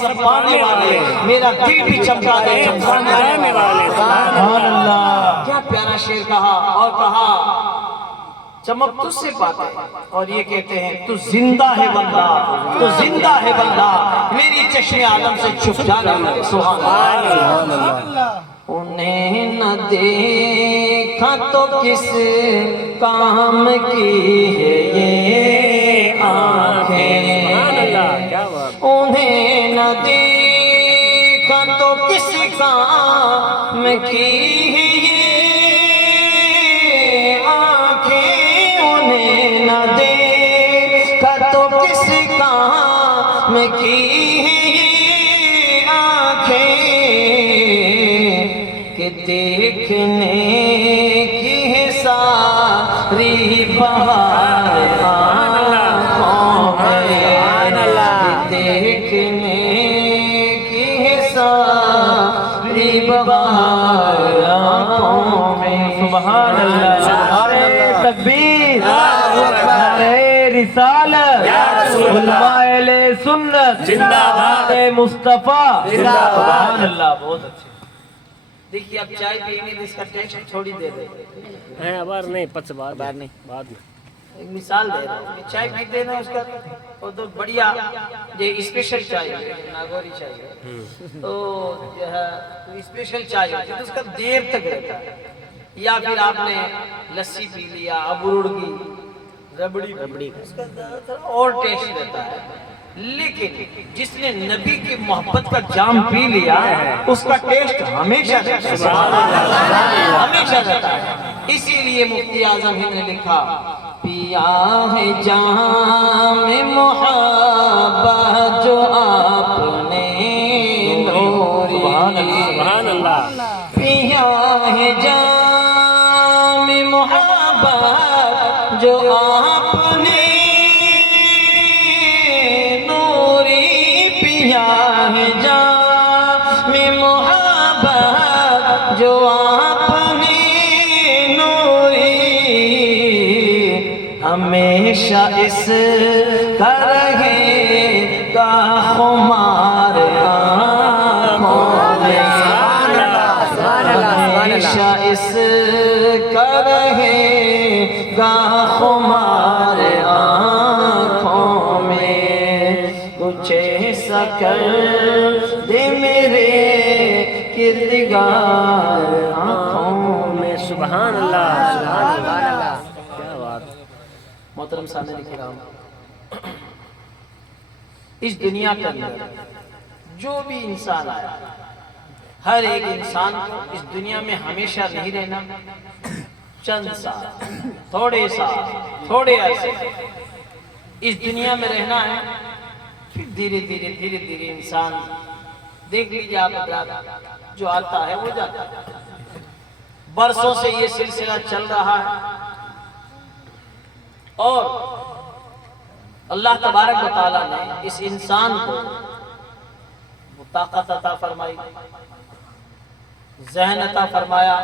سب پانے والے، میرا دل بھی چمکا دے چمکانے والے۔ سبحان اللہ، کیا پیارا شعر کہا، اور کہا چمک تجھ سے پاتے اور یہ کہتے ہیں تو زندہ ہے بندہ، تو زندہ ہے بندہ، میری چشم عالم سے چھپ جانے لگے۔ سبحان اللہ، انہیں نہ دیکھا تو کس کام کی ہے یہ آنکھیں، انہیں نہ دیکھا تو کس کام کی ہے یہ آنکھیں، انہیں نہ دیکھا تو کس کام کی ہے یہ آنکھیں، کہ دیکھنے کی ہے ساری بہار آنکھوں میں، دیکھنے کی ہے ساری بہار آنکھوں میں۔ سبحان اللہ، نعرہ تکبیر، نعرہ رسالت، علماء اہل سنت زندہ باد، مصطفیٰ سبحان اللہ۔ بہت اچھے، دیکھیے اب چائے پیئیں گے اس کا ٹیسٹ تھوڑی دے دیں، ابار نہیں پچ بار نہیں بعد میں ایک مثال دے رہا ہوں، چائے پیتے ہیں اس کا وہ تو بڑھیا یہ اسپیشل چائے ہے، ناگوری چائے ہے، تو جو ہے اسپیشل چائے ہے تو اس کا دیر تک رہتا ہے، یا پھر آپ نے لسی پی لیا، ابروڑ کی ربڑی اس کا اور ٹیسٹ رہتا ہے، لیکن جس نے نبی کی محبت کا جام پی لیا اس کا ٹیسٹ ہمیشہ رہتا ہے، ہمیشہ رہتا ہے۔ اسی لیے مفتی اعظم ہند نے لکھا پیا ہے جام محبت جو آپ نے نوری، سبحان اللہ، پیا ہے جام محبت جو آپ نے نوری، پیا ہے جام محبت جو آپ نے نوری، ہمیشہ اس کا رہے گا خمار آنکھوں میں، ہمیشہ اس کا رہے گا خمار آنکھوں میں، کچھ ایسا کر دے میرے کردگار آنکھوں میں۔ سبحان اللہ، سبحان اللہ، کیا بات۔ محترم سامعین کرام، اس دنیا کے اندر جو بھی انسان آیا، ہر ایک انسان کو اس دنیا میں ہمیشہ نہیں رہنا، چند سال، تھوڑے سال، تھوڑے عرصے اس دنیا میں رہنا ہے، پھر دھیرے دھیرے انسان دیکھ لیجیے آپ حضرات، جو آتا ہے وہ جاتا ہے، برسوں سے یہ سلسلہ چل رہا ہے، اور اللہ تبارک و تعالیٰ نے اس انسان کو وہ طاقت عطا فرمائی، ذہن عطا فرمایا،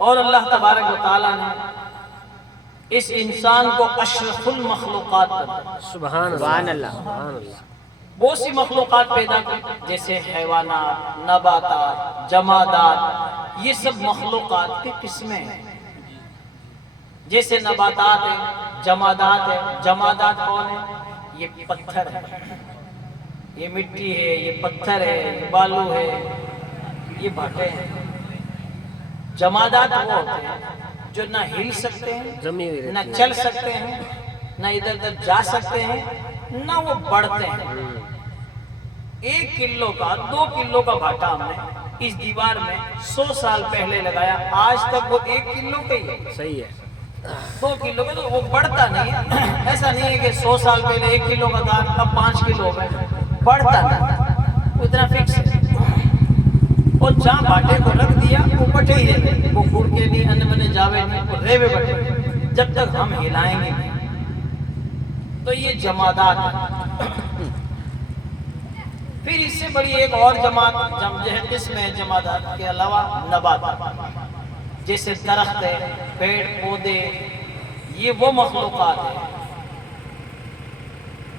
اور اللہ تبارک و تعالیٰ نے اس انسان کو اشرف المخلوقات بنایا۔ سبحان اللہ، سبحان اللہ، بہت سی مخلوقات پیدا کی، جیسے حیوانات، نباتات، جمادات، یہ سب مخلوقات کی قسمیں ہیں۔ جیسے نباتات ہیں، جمادات ہیں، جمادات کون ہیں؟ یہ پتھر ہے، یہ مٹی ہے، یہ پتھر ہے، یہ بالو ہے، یہ بھٹے ہیں۔ جمادات وہ ہوتے ہیں جو نہ ہل سکتے ہیں، نہ چل سکتے ہیں، نہ ادھر ادھر جا سکتے ہیں، نہ وہ بڑھتے ہیں۔ 1 کلو کا 2 کلو کا بھاٹا ہم نے اس دیوار میں 100 سال پہلے لگایا، آج تک وہ 1 کلو کا ہی ہے۔ صحیح ہے، 2 کلو کا تو وہ بڑھتا نہیں ہے، ایسا نہیں ہے کہ 100 سال پہلے 1 کلو کا تھا اب 5 کلو ہے، بڑھتا نہیں، اتنا فکس ہے۔ اور جہاں بھاٹے کو رکھ دیا وہ بٹے ہی رہے، وہ کھڑ کے نہیں، ان بنے جاوے نہیں، وہ ریوے بٹے، جب تک ہم ہلائیں گے نہیں۔ تو یہ جمادات ہیں۔ پھر اس سے بڑی ایک اور جماعت قسم ہے جمادات کے علاوہ نباتات، جیسے درخت ہے، پیڑ پودے، یہ وہ مخلوقات ہیں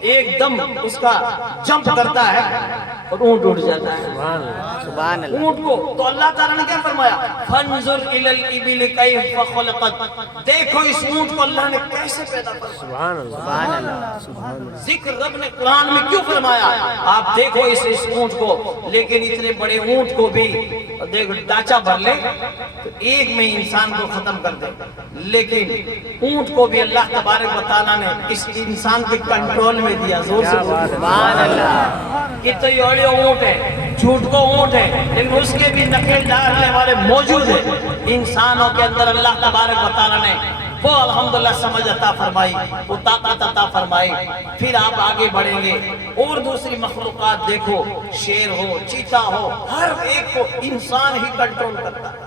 ایک دم اس کا جمپ کرتا ہے اور اونٹ اٹھ جاتا ہے. سبحان اللہ. اونٹ کو تو اللہ تعالیٰ نے کیا فرمایا؟ فانظر الی الابل کیف خلقت. دیکھو اس اونٹ کو اللہ نے کیسے پیدا کیا. سبحان اللہ. سبحان اللہ. ذکر رب نے قرآن میں کیوں فرمایا؟ آپ دیکھو اس اونٹ کو. لیکن اتنے بڑے اونٹ کو بھی دیکھ ڈانچہ بھر لے تو ایک میں انسان کو ختم کر دے. لیکن اونٹ کو بھی اللہ تبارک و تعالیٰ نے اس انسان کے کنٹرول میں دیا. زور سے سبحان اللہ. کہ تو یہ اونٹ ہے، جھوٹ کو اونٹ ہے، لیکن اس کے بھی نقل ڈالنے والے موجود ہیں. انسانوں کے اندر اللہ تبارک و تعالیٰ نے وہ الحمدللہ سمجھ عطا فرمائی، وہ طاقت عطا فرمائی. پھر آپ آگے بڑھیں گے اور دوسری مخلوقات دیکھو، شیر ہو، چیتا ہو، ہر ایک کو انسان ہی کنٹرول کرتا ہے.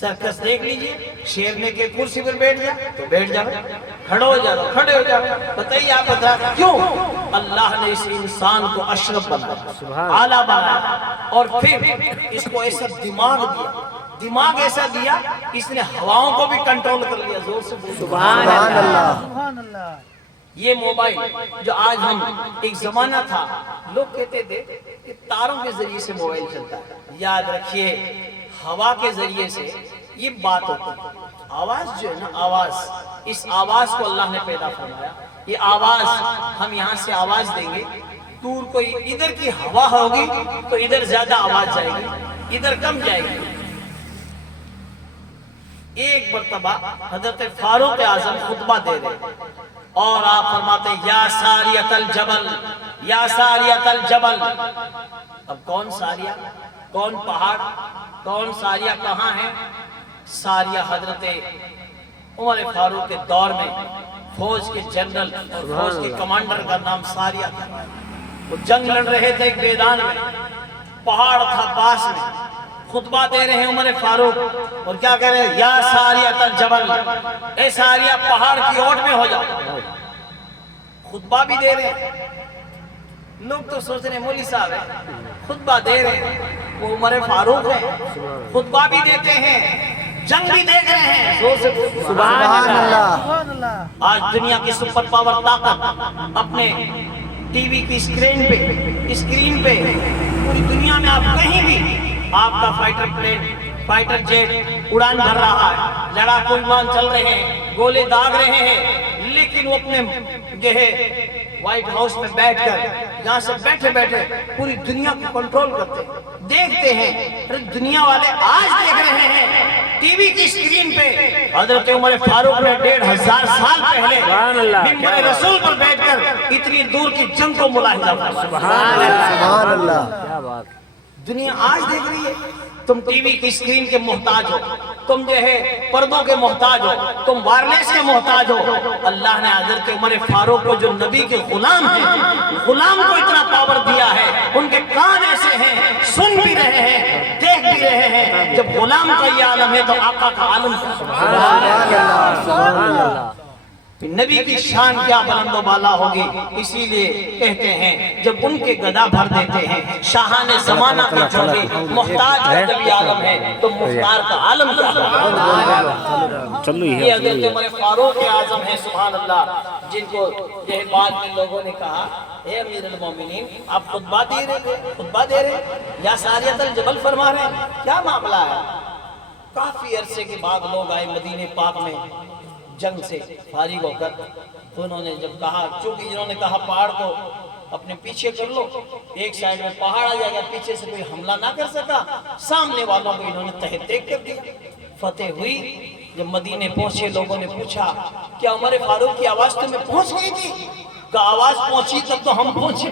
سرکس دیکھ لیجئے، شیر نے کہ کرسی پر بیٹھ جا تو بیٹھ جاؤ، کھڑے ہو جاؤ کھڑے ہو جاؤ. بتائیے آپ بتا کیوں؟ اللہ نے اس انسان کو اشرف بنایا، اعلیٰ بنایا، اور پھر اس کو ایسا دماغ دیا. دماغ ایسا دیا اس نے ہواؤں کو بھی کنٹرول کر لیا. زور سے بولو سبحان اللہ. یہ موبائل جو آج ہم، ایک زمانہ تھا لوگ کہتے تھے کہ تاروں کے ذریعے سے موبائل چلتا ہے. یاد رکھیے ہوا کے ذریعے سے یہ بات ہوتی ہے. آواز جو ہے نا، آواز، اس آواز کو اللہ نے پیدا فرمایا. یہ آواز ہم یہاں سے آواز دیں گے، دور کوئی ادھر کی ہوا ہوگی تو ادھر زیادہ آواز جائے گی، ادھر کم جائے گی. ایک مرتبہ حضرت فاروق اعظم خطبہ دے رہے اور آپ فرماتے یا ساریت الجبل، یا ساریت الجبل. اب کون ساریہ، کون پہاڑ، کون ساریہ کہاں ہے؟ ساریہ حضرت عمر فاروق کے دور میں فوج کے جنرل اور فوج کے کمانڈر کا نام ساریہ تھا. وہ جنگ لڑ رہے تھے ایک میدان میں، پہاڑ تھا پاس میں. خطبہ دے رہے ہیں عمر فاروق اور کیا کہہ رہے ہیں؟ یا ساریۃ الجبل، اے ساریہ پہاڑ کی اوٹ میں ہو جاؤ. خطبہ بھی دے رہے ہیں. لوگ تو سوچ رہے ہیں مولوی صاحب ہے، خطبہ دے رہے ہیں، وہ عمر فاروق ہے، خطبہ بھی دیتے ہیں، جنگ بھی دیکھ رہے ہیں. زور سے سبحان اللہ. آج دنیا کی سپر پاور طاقت اپنے ٹی وی کی اسکرین پہ پوری دنیا میں آپ کہیں بھی آپ کا فائٹر پلین، فائٹر جیٹ اڑان بھر رہا ہے، لڑاکو ومان چل رہے ہیں، گولے داغ رہے ہیں، لیکن وہ اپنے جو ہے وائٹ ہاؤس میں بیٹھ کر یہاں سے بیٹھے بیٹھے پوری دنیا کو کنٹرول کرتے ہیں. دیکھتے ہیں دنیا والے آج دیکھ رہے ہیں ٹی وی کی اسکرین پہ حضرت عمر فاروق نے 1500 سال پہلے ممبر رسول پر بیٹھ کر اتنی دور کی جنگ کو ملاحظہ کیا. سبحان اللہ. کیا بات. دنیا آج دیکھ رہی ہے. تم ٹی وی کی اسکرین کے محتاج ہو، تم جو ہے پردوں کے محتاج ہو، تم وائرلیس کے محتاج ہو. اللہ نے حضرت عمر فاروق کو جو نبی کے غلام ہیں، غلام کو اتنا پاور دیا ہے. ان کے کان ایسے ہیں، سن بھی رہے ہیں، دیکھ بھی رہے ہیں. جب غلام کا یہ عالم ہے تو آقا کا عالم ہے. سبحان اللہ. نبی کی شان کیا بلند و بالا ہوگی. اسی لیے کہتے ہیں جب ان کے گدا بھر دیتے ہیں شاہان زمانہ کے جو بھی محتاج کا جب یہ عالم ہے تو مختار کا عالم کیا ہے. یہ حضرت عمر فاروق اعظم ہے سبحان اللہ، جن کو یہ بعد میں لوگوں نے کہا اے امیر المومنین آپ خطبہ دے رہے یا ساریۃ الجبل فرما رہے ہیں، کیا معاملہ ہے؟ کافی عرصے کے بعد لوگ آئے مدینہ پاک میں جنگ سے فارغ ہو کر. تو انہوں نے جب کہا، چونکہ انہوں نے کہا پہاڑ کو اپنے پیچھے کر لو، ایک سائیڈ میں پہاڑ آ جائے گا، پیچھے سے کوئی حملہ نہ کر سکا. سامنے والوں کو انہوں نے تہہ تیک کر دیا. فتح ہوئی. جب مدینے پہنچے لوگوں نے پوچھا کیا عمر فاروق کی آواز تمہیں پہنچ گئی تھی؟ کہ آواز پہنچی تب تو ہم پہنچے،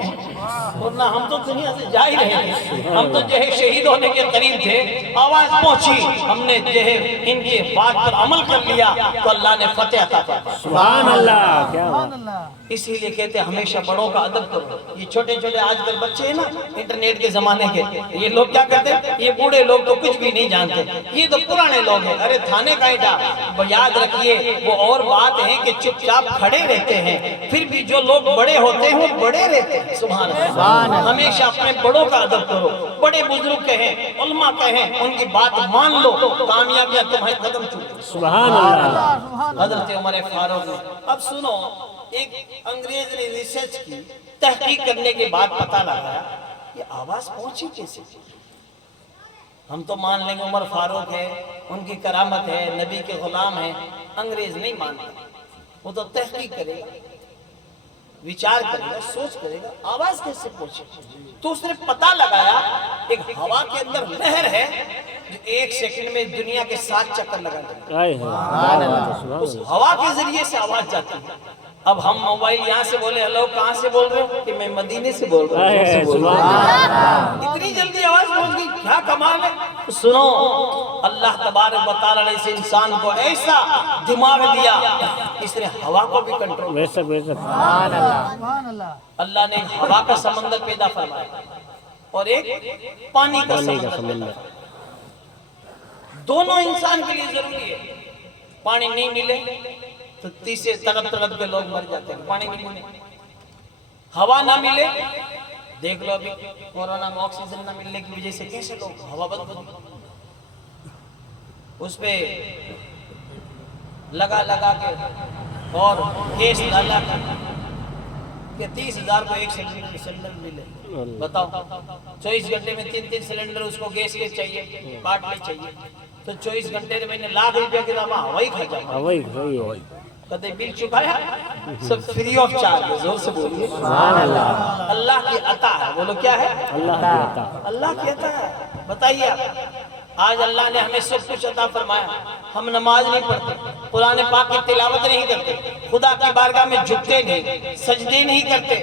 ورنہ ہم تو دنیا سے جا ہی رہے تھے، ہم تو جو ہے شہید ہونے کے قریب تھے. آواز پہنچی، ہم نے جو ہے ان کے بات پر عمل کر لیا تو اللہ نے فتح عطا فرمایا. سبحان اللہ. کیا بات. اسی لیے کہتے ہیں ہمیشہ بڑوں کا ادب کرو. یہ چھوٹے چھوٹے آج کل بچے ہیں نا انٹرنیٹ کے زمانے کے، یہ لوگ کیا کہتے ہیں یہ بوڑھے لوگ تو کچھ بھی نہیں جانتے، یہ تو پرانے لوگ ہیں. ارے تھانے کا اینٹا. یاد رکھیے وہ اور بات ہے کہ چپ چاپ کھڑے رہتے ہیں، پھر بھی جو لوگ بڑے ہوتے ہیں وہ بڑے رہتے ہیں. سبحان اللہ. ہمیشہ اپنے بڑوں کا ادب کرو. بڑے بزرگ کہیں، علماء کہیں، ان کی بات مان لو، کامیابیاں تمہیں قدم چومیں. سبحان اللہ. حضرت عمر فاروق نے. اب سنو ایک انگریز نے ریسرچ کی، تحقیق کرنے کے بعد پتہ لگا یہ آواز پہنچی کیسے؟ ہم تو مان لیں گے عمر فاروق ہے، ان کی کرامت ہے، نبی کے غلام ہیں، انگریز نہیں مانتا، وہ تو تحقیق کرے گا، وچار کرے گا، سوچ کرے گا آواز کیسے پہنچی۔ تو اس نے پتہ لگایا ایک ہوا کے اندر لہر ہے جو 1 سیکنڈ میں دنیا کے 7 چکر لگا دیتی ہے، اس ہوا کے ذریعے سے آواز جاتی ہے۔ اب ہم موبائل یہاں سے بولے ہلو کہاں سے بول رہے ہو کہ میں مدینے سے بول رہا ہوں، اتنی جلدی آواز پہنچ گئی، کیا کمال ہے۔ سنو اللہ تبارک و تعالی نے اس انسان کو ایسا دماغ دیا، اس نے ہوا کو بھی کنٹرول کیا۔ اللہ نے ہوا کا سمندر پیدا فرمایا اور ایک پانی کا سمندر، دونوں انسان کے لیے ضروری ہے۔ پانی نہیں ملے تو تیسرے تڑپ تڑپ کے لوگ مر جاتے ہیں، پانی نہیں ملے، ہوا نہ ملے، دیکھ لو ابھی کورونا میں آکسیجن نہ ملنے کی وجہ سے کیسے لوگ ہوا بند، اس پہ لگا کے اور گیس ڈالا کہ 30,000 کو ایک سلنڈر ملے، بتاؤ 24 گھنٹے میں 3 سلنڈر اس کو گیس کے چاہیے، باٹلے چاہیے، تو 24 گھنٹے میں نے لاکھ روپے کے دام ہوائی کھا جاؤں، کدے بل چکایا، سب فری آف چارج، زور سے بولیے اللہ کی عطا ہے، بولو کیا ہے؟ اللہ کی عطا ہے۔ بتائیے آج اللہ نے ہمیں سب کچھ عطا فرمایا، ہم نماز نہیں پڑھتے، قرآن پاک کی تلاوت نہیں کرتے، خدا کی بارگاہ میں جھکتے نہیں، سجدے نہیں کرتے،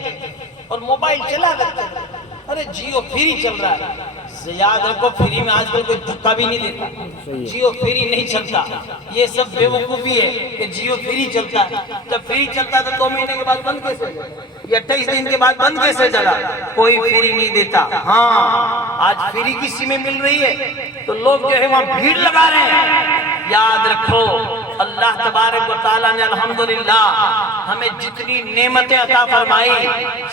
اور موبائل چلا کرتے ہیں۔ ارے جیو فری چل رہا ہے، یاد رکھو فری میں آج کل کوئی دھکا بھی نہیں دیتا، جیو فری نہیں چلتا، یہ سب بے وقوفی ہے کہ جیو فری چلتا ہے۔ جب فری چلتا ہے تو 2 مہینے کے بعد بند کیسے جائے، یا 28 دن کے بعد بند کیسے چلا؟ کوئی فری نہیں دیتا۔ ہاں آج فری کی سمیں مل رہی ہے تو لوگ جو ہے وہاں بھیڑ لگا رہے ہیں۔ یاد رکھو اللہ تبارک و تعالیٰ نے الحمدللہ ہمیں جتنی نعمتیں عطا فرمائی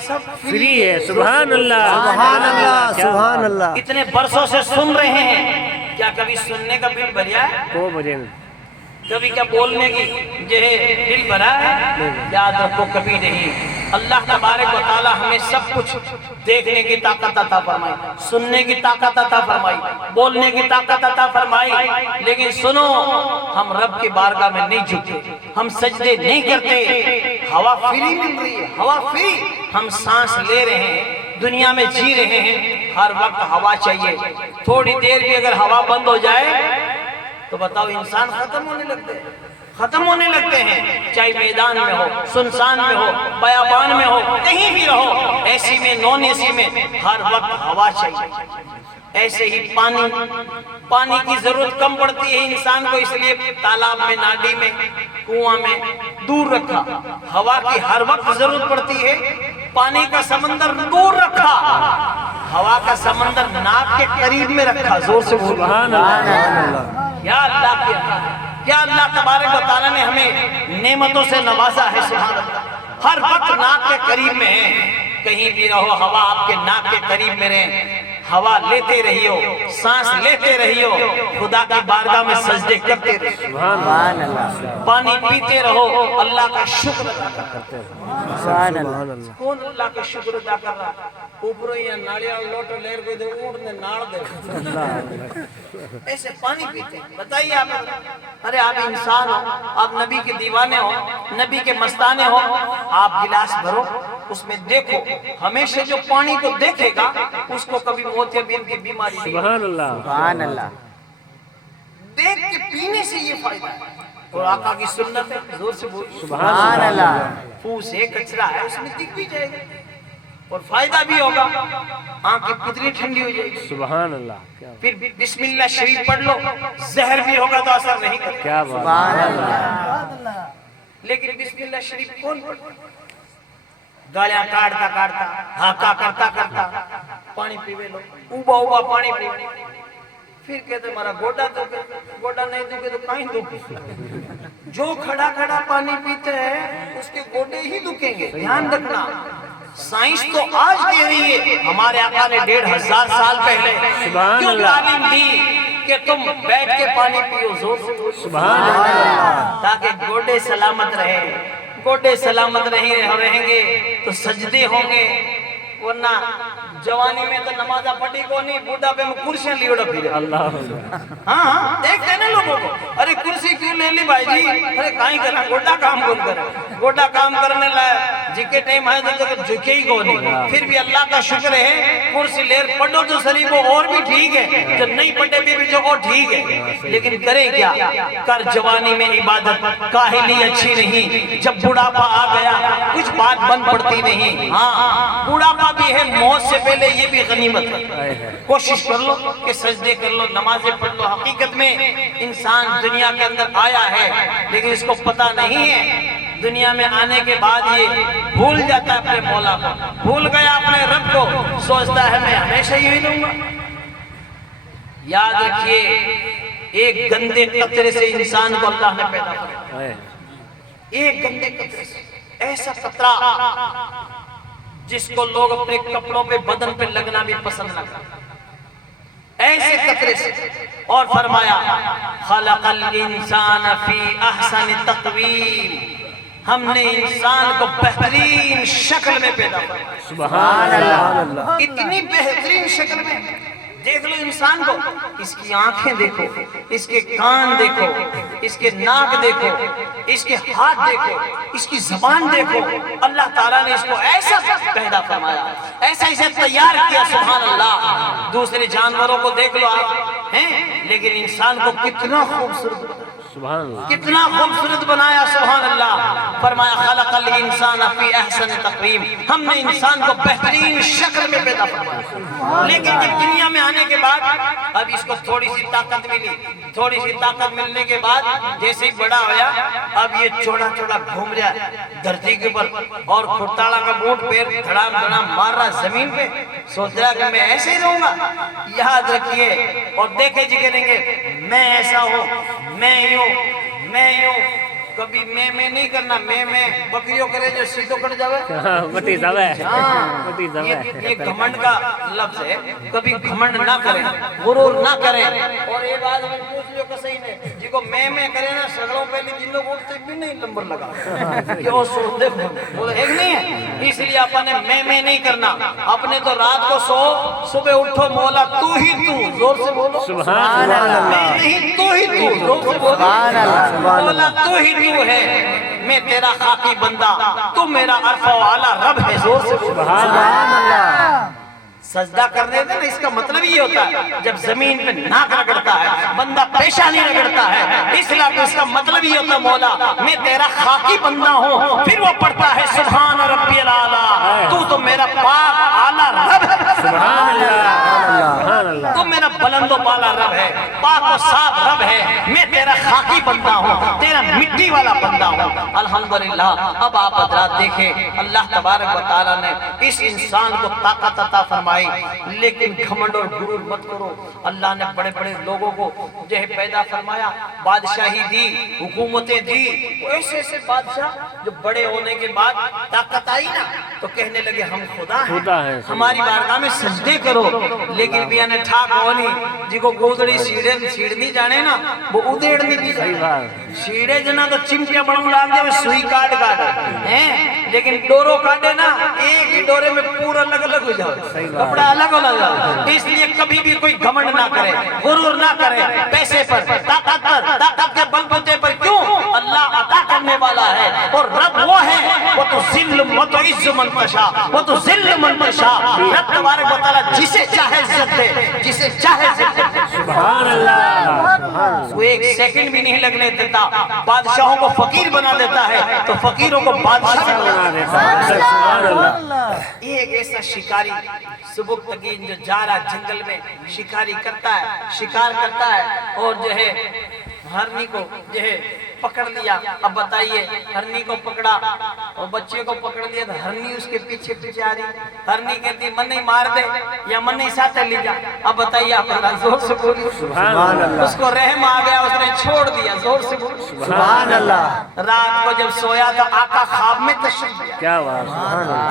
سب فری ہے، سبحان اللہ سبحان اللہ سبحان اللہ۔ اتنے برسوں سے سن رہے ہیں، کیا کبھی سننے کا بل بھریا ہے؟ کبھی کیا بولنے کی جو ہے بل بھرا ہے؟ یاد رکھو کبھی نہیں۔ اللہ تبارک و تعالیٰ ہمیں سب کچھ دیکھنے کی طاقت عطا فرمائی، سننے کی طاقت عطا فرمائی، بولنے کی طاقت عطا فرمائی، لیکن سنو ہم رب کی بارگاہ میں نہیں جھکتے، ہم سجدے نہیں کرتے۔ ہوا فری مل رہی ہے، ہوا فری، ہم سانس لے رہے ہیں، دنیا میں جی رہے ہیں، ہر وقت ہوا چاہیے۔ تھوڑی دیر بھی اگر ہوا بند ہو جائے تو بتاؤ انسان ختم ہونے لگتے ہیں، چاہے میدان میں ہو، سنسان میں ہو، بیابان میں ہو، کہیں بھی رہو، اے سی میں نون اے سی میں، ہر وقت ہوا چاہیے۔ ایسے ہی پانی کی ضرورت کم پڑتی ہے انسان کو، اس لیے تالاب میں، ناڈی میں، کنواں میں دور رکھا۔ ہوا کی ہر وقت ضرورت پڑتی ہے، پانی کا سمندر دور رکھا، ہوا کا سمندر ناک کے قریب میں رکھا۔ زور سے سبحان اللہ۔ یا اللہ کی عطا ہے، کیا اللہ تبارک و تعالیٰ نے ہمیں نعمتوں سے نوازا ہے، سبحان اللہ۔ ہر وقت ناک کے قریب میں ہے، کہیں بھی رہو ہوا آپ کے ناک کے قریب میں رہے، ہوا لیتے رہیو، سانس لیتے رہیو، خدا کی بارگاہ میں سجدے کرتے رہیو، سبحان اللہ۔ پانی پیتے رہو، اللہ کا شکر ادا کرتے رہو، سبحان اللہ۔ کون اللہ کا شکر ادا کر رہا؟ اوپروں یا ناڑیاں لوٹو لہر کوئی دے اونٹنے ناڑ دے، ایسے پانی پیتے ہیں۔ بتائیے آپ، ارے آپ انسان ہو، آپ نبی کے دیوانے ہو، نبی کے مستانے ہو، آپ گلاس بھرو، اس میں دیکھو، ہمیشہ جو پانی کو دیکھے گا اس کو کبھی موتیابین کی بیماری نہیں، سبحان اللہ سبحان اللہ۔ دیکھ کے پینے سے یہ فائدہ ہے، اور آقا کی سنت ہے، زور سے بول سبحان اللہ۔ پھوس ہے، کچرا ہے، اس میں دکھ بھی جائے گا اور فائدہ بھی ہوگا، آنکھ کی پتلی ٹھنڈی ہو جائے گی، سبحان اللہ۔ پھر بسم اللہ شریف پڑھ لو، زہر بھی ہوگا تو اثر نہیں کرتا، کیا بات، سبحان اللہ۔ لیکن بسم اللہ شریف کون پڑھتا؟ گالیاں کاٹتا ہاکا کرتا پانی پیوے لو، اوبا پانی پیوے، پھر کہتے ہمارا گوڈا دکھے، گوڈا نہیں دکھے تو کہیں دکھے۔ جو کھڑا پانی پیتے ہیں اس کے گوڈے ہی دکھیں گے، دھیان رکھنا۔ سائنس تو آج کہہ رہی ہے، ہمارے آقا نے 1500 سال پہلے کیوں تعلیم دی کہ تم بیٹھ کے پانی پیو، زور سے سبحان اللہ، تاکہ گوڈے سلامت رہے، گوڈے سلامت رہیں گے تو سجدے ہوں گے، ورنہ جوانی میں تو نمازہ پڑھی کو نہیں، بوڑھا پہ میں کرسیاں لیوڑا پھر اللہ ہاں دیکھتے ہیں نا لوگوں کو، ارے کرسی کیوں لے لی بھائی جی، ارے کہیں کرنا گوڈا کام کون کرے، گوڈا کام کرنے لائے جکے ٹائم ہے تو جھکے ہی کو نہیں، پھر بھی اللہ کا شکر ہے کرسی لیر پڑھو تو صحیح وہ اور بھی ٹھیک ہے، جو نہیں پڑھے بھی جو اور ٹھیک ہے، لیکن کرے کیا، کر جوانی میں عبادت، کاہلی اچھی نہیں، جب بڑھاپا آ گیا کچھ بات بند پڑتی نہیں، ہاں بڑھاپا بھی ہے موت سے پہلے یہ بھی غنیمت ہے، کوشش کر لو کہ سجدے کر لو، نمازیں پڑھ لو، حقیقت میں انسان دنیا کے اندر آیا ہے لیکن اس کو پتہ نہیں ہے، دنیا میں آنے کے بعد یہ بھول جاتا ہے اپنے مولا کو، بھول گیا اپنے رب کو، سوچتا ہے میں ہمیشہ یہی رہوں گا۔ یاد رکھیے ایک گندے قطرے سے انسان کو اللہ نے پیدا کیا، ایک گندے قطرے سے، ایسا قطرہ جس کو لوگ اپنے کپڑوں پہ بدن پہ لگنا بھی پسند نہ کرتے، ایسے قطرے سے، اور فرمایا خلق الانسان فی احسن تقویم، ہم نے انسان کو بہترین شکل میں پیدا کیا، سبحان اللہ، اتنی بہترین شکل میں، دیکھ لو انسان کو، اس کی آنکھیں دیکھو، اس کے کان دیکھو، اس کے ناک دیکھو، اس کے ہاتھ دیکھو، اس کی زبان دیکھو، اللہ تعالیٰ نے اس کو ایسا پیدا فرمایا، ایسا اسے تیار کیا، سبحان اللہ۔ دوسرے جانوروں کو دیکھ لو آپ ہیں، لیکن انسان کو کتنا خوبصورت، سبحان اللہ، کتنا خوبصورت بنایا، سبحان اللہ۔ فرمایا خلق الانسان فی احسن تقویم، ہم نے انسان کو بہترین شکل میں پیدا فرمایا، لیکن جب دنیا میں آنے کے بعد اب اس کو تھوڑی سی طاقت ملی، تھوڑی سی طاقت ملنے کے بعد جیسے ہی بڑا ہویا اب یہ چوڑا چوڑا گھوم رہا ہے دھرتی کے اوپر، اور کھٹاڑا کا بوٹ پیر دھڑام دھڑام مار رہا زمین پہ، سوچ رہا کہ میں ایسے ہی رہوں گا۔ یاد رکھیے اور دیکھے جی کہیں گے میں ایسا ہوں، میں یوں، میں یوں، کبھی میں نہیں کرنا، میں بکریوں کرے جو سیدھو کٹ جاوے، بٹی صاحب ہے، یہ گھمنڈ کا لفظ ہے، کبھی گھمنڈ نہ کریں، غرور نہ کریں، اور ایک آدمی پوچھ لیو کہ صحیح نہیں جی کو میں کرے نا سگڑوں پہ جن لوگ اٹھتے بھی نہیں نمبر لگا کہ وہ سو دیکھو بولے ایک نہیں ہے، اس لیے اپنے میں نہیں کرنا، اپنے تو رات کو سو صبح اٹھو مولا تو ہی تو، زور سے بولو سبحان اللہ، میں نہیں تو ہی تو، زور سے بولو مولا تو ہی تو ہے، میں تیرا خاکی بندہ، تو میرا عرفہ و اعلیٰ رب ہے، زور سے بولو سبحان اللہ، سجدہ کرنے دے نا، اس کا مطلب یہ ہوتا ہے جب زمین پہ ناک رگڑتا ہے بندہ پیشانی رگڑتا ہے، اس لیے اس کا مطلب یہ ہوتا ہے مولا میں تیرا خاکی بندہ ہوں، پھر وہ پڑھتا ہے سبحان ربی الاعلیٰ، تو میرا پاک اعلیٰ رب ہے، سبحان اللہ، تو میرا بلند و بالا رب ہے، پاک و صاف رب ہے، میں تیرا خاکی بندہ ہوں، تیرا مٹی والا بندہ ہوں۔ الحمدللہ اب آپ حضرات دیکھیں اللہ تبارک و تعالیٰ نے اس انسان کو طاقت عطا فرمائی، لیکن گھمنڈ اور غرور مت کرو، اللہ نے بڑے بڑے لوگوں کو جو ہے پیدا فرمایا، بادشاہی دی، حکومتیں دی، ایسے ایسے بادشاہ جو بڑے ہونے کے بعد طاقت آئی نا تو کہنے لگے ہم خدا ہیں، ہماری بارگاہ میں سجدے کرو، لیکن بھی انہیں ٹھاک ہونی جی کو گودڑی سیڑھنی جانے نا وہ ادھیڑنی بھی جائے، سیڑھے جنا تو چمٹیاں بڑھوں لاگ جائے سوئی کاٹ ہیں، لیکن ڈورو کاٹے نا ایک ہی ڈورے میں پورا الگ الگ ہو جاؤ، کپڑا الگ ہو جاؤ، اس لیے کبھی بھی کوئی گھمنڈ نہ کرے، غرور نہ کرے، پیسے پر، طاقت پر، طاقت کے بل بوتے پر، کیوں اللہ عطا کرنے والا ہے، اور رب وہ ہے وہ تو ذل و تو عز من تشاء، وہ تو ذل من تشاء، رب تبارک و تعالیٰ جسے چاہے عزت دے، جسے چاہے عزت دے، سبحان اللہ، وہ ایک سیکنڈ بھی نہیں لگنے دیتا، بادشاہوں کو فقیر بنا دیتا ہے تو فقیروں کو بادشاہ بنا دیتا ہے، سبحان اللہ، یہ ایک ایسا شکاری سبکتگین جو جا رہا جنگل میں شکاری کرتا ہے، شکار کرتا ہے، اور جو ہے ہرنی کو جو ہے پکڑ لیا، اب بتائیے ہرنی کو پکڑا اور بچے کو پکڑ لیا تو ہرنی اس کے پیچھے پیچھے آ رہی، ہرنی کہتی من نہیں مار دے یا من نہیں ساتھ لے جا، اب بتائیے آپ زور سے بولی، سبحان اللہ، اس کو رحم آ گیا، اس نے چھوڑ دیا، زور سے بولی سبحان اللہ، رات کو جب سویا تو آقا خواب میں تشریف لیا، کیا بات،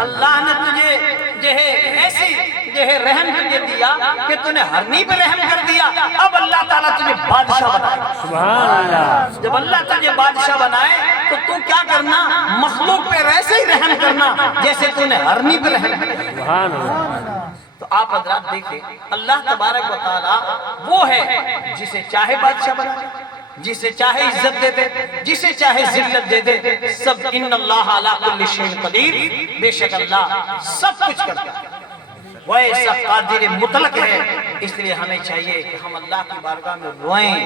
اللہ نے تجھے جو ہے ایسی جو یہ ہے رحم تجھے دیا کہ تو نے ہرنی پہ رحم کر دیا، اب اللہ تعالیٰ تجھے بادشاہ بنائے۔ سبحان اللہ۔ جب اللہ تجھے بادشاہ بنائے تو کیا کرنا؟ مخلوق پہ ویسے ہی رحم کرنا جیسے تو نے ہرنی پہ رحم کیا۔ سبحان اللہ۔ تو آپ حضرات دیکھیں، اللہ تبارک و تعالیٰ وہ ہے جسے چاہے بادشاہ بنائے، جسے چاہے عزت دے دے، جسے چاہے ذلت دے دے، سب ان اللہ علی کل شیء قدیر، بے شک اللہ سب کچھ کرتا ہے، وہ ایسا قادر مطلق ہے۔ اس لیے ہمیں چاہیے کہ ہم اللہ کی بارگاہ میں روئیں،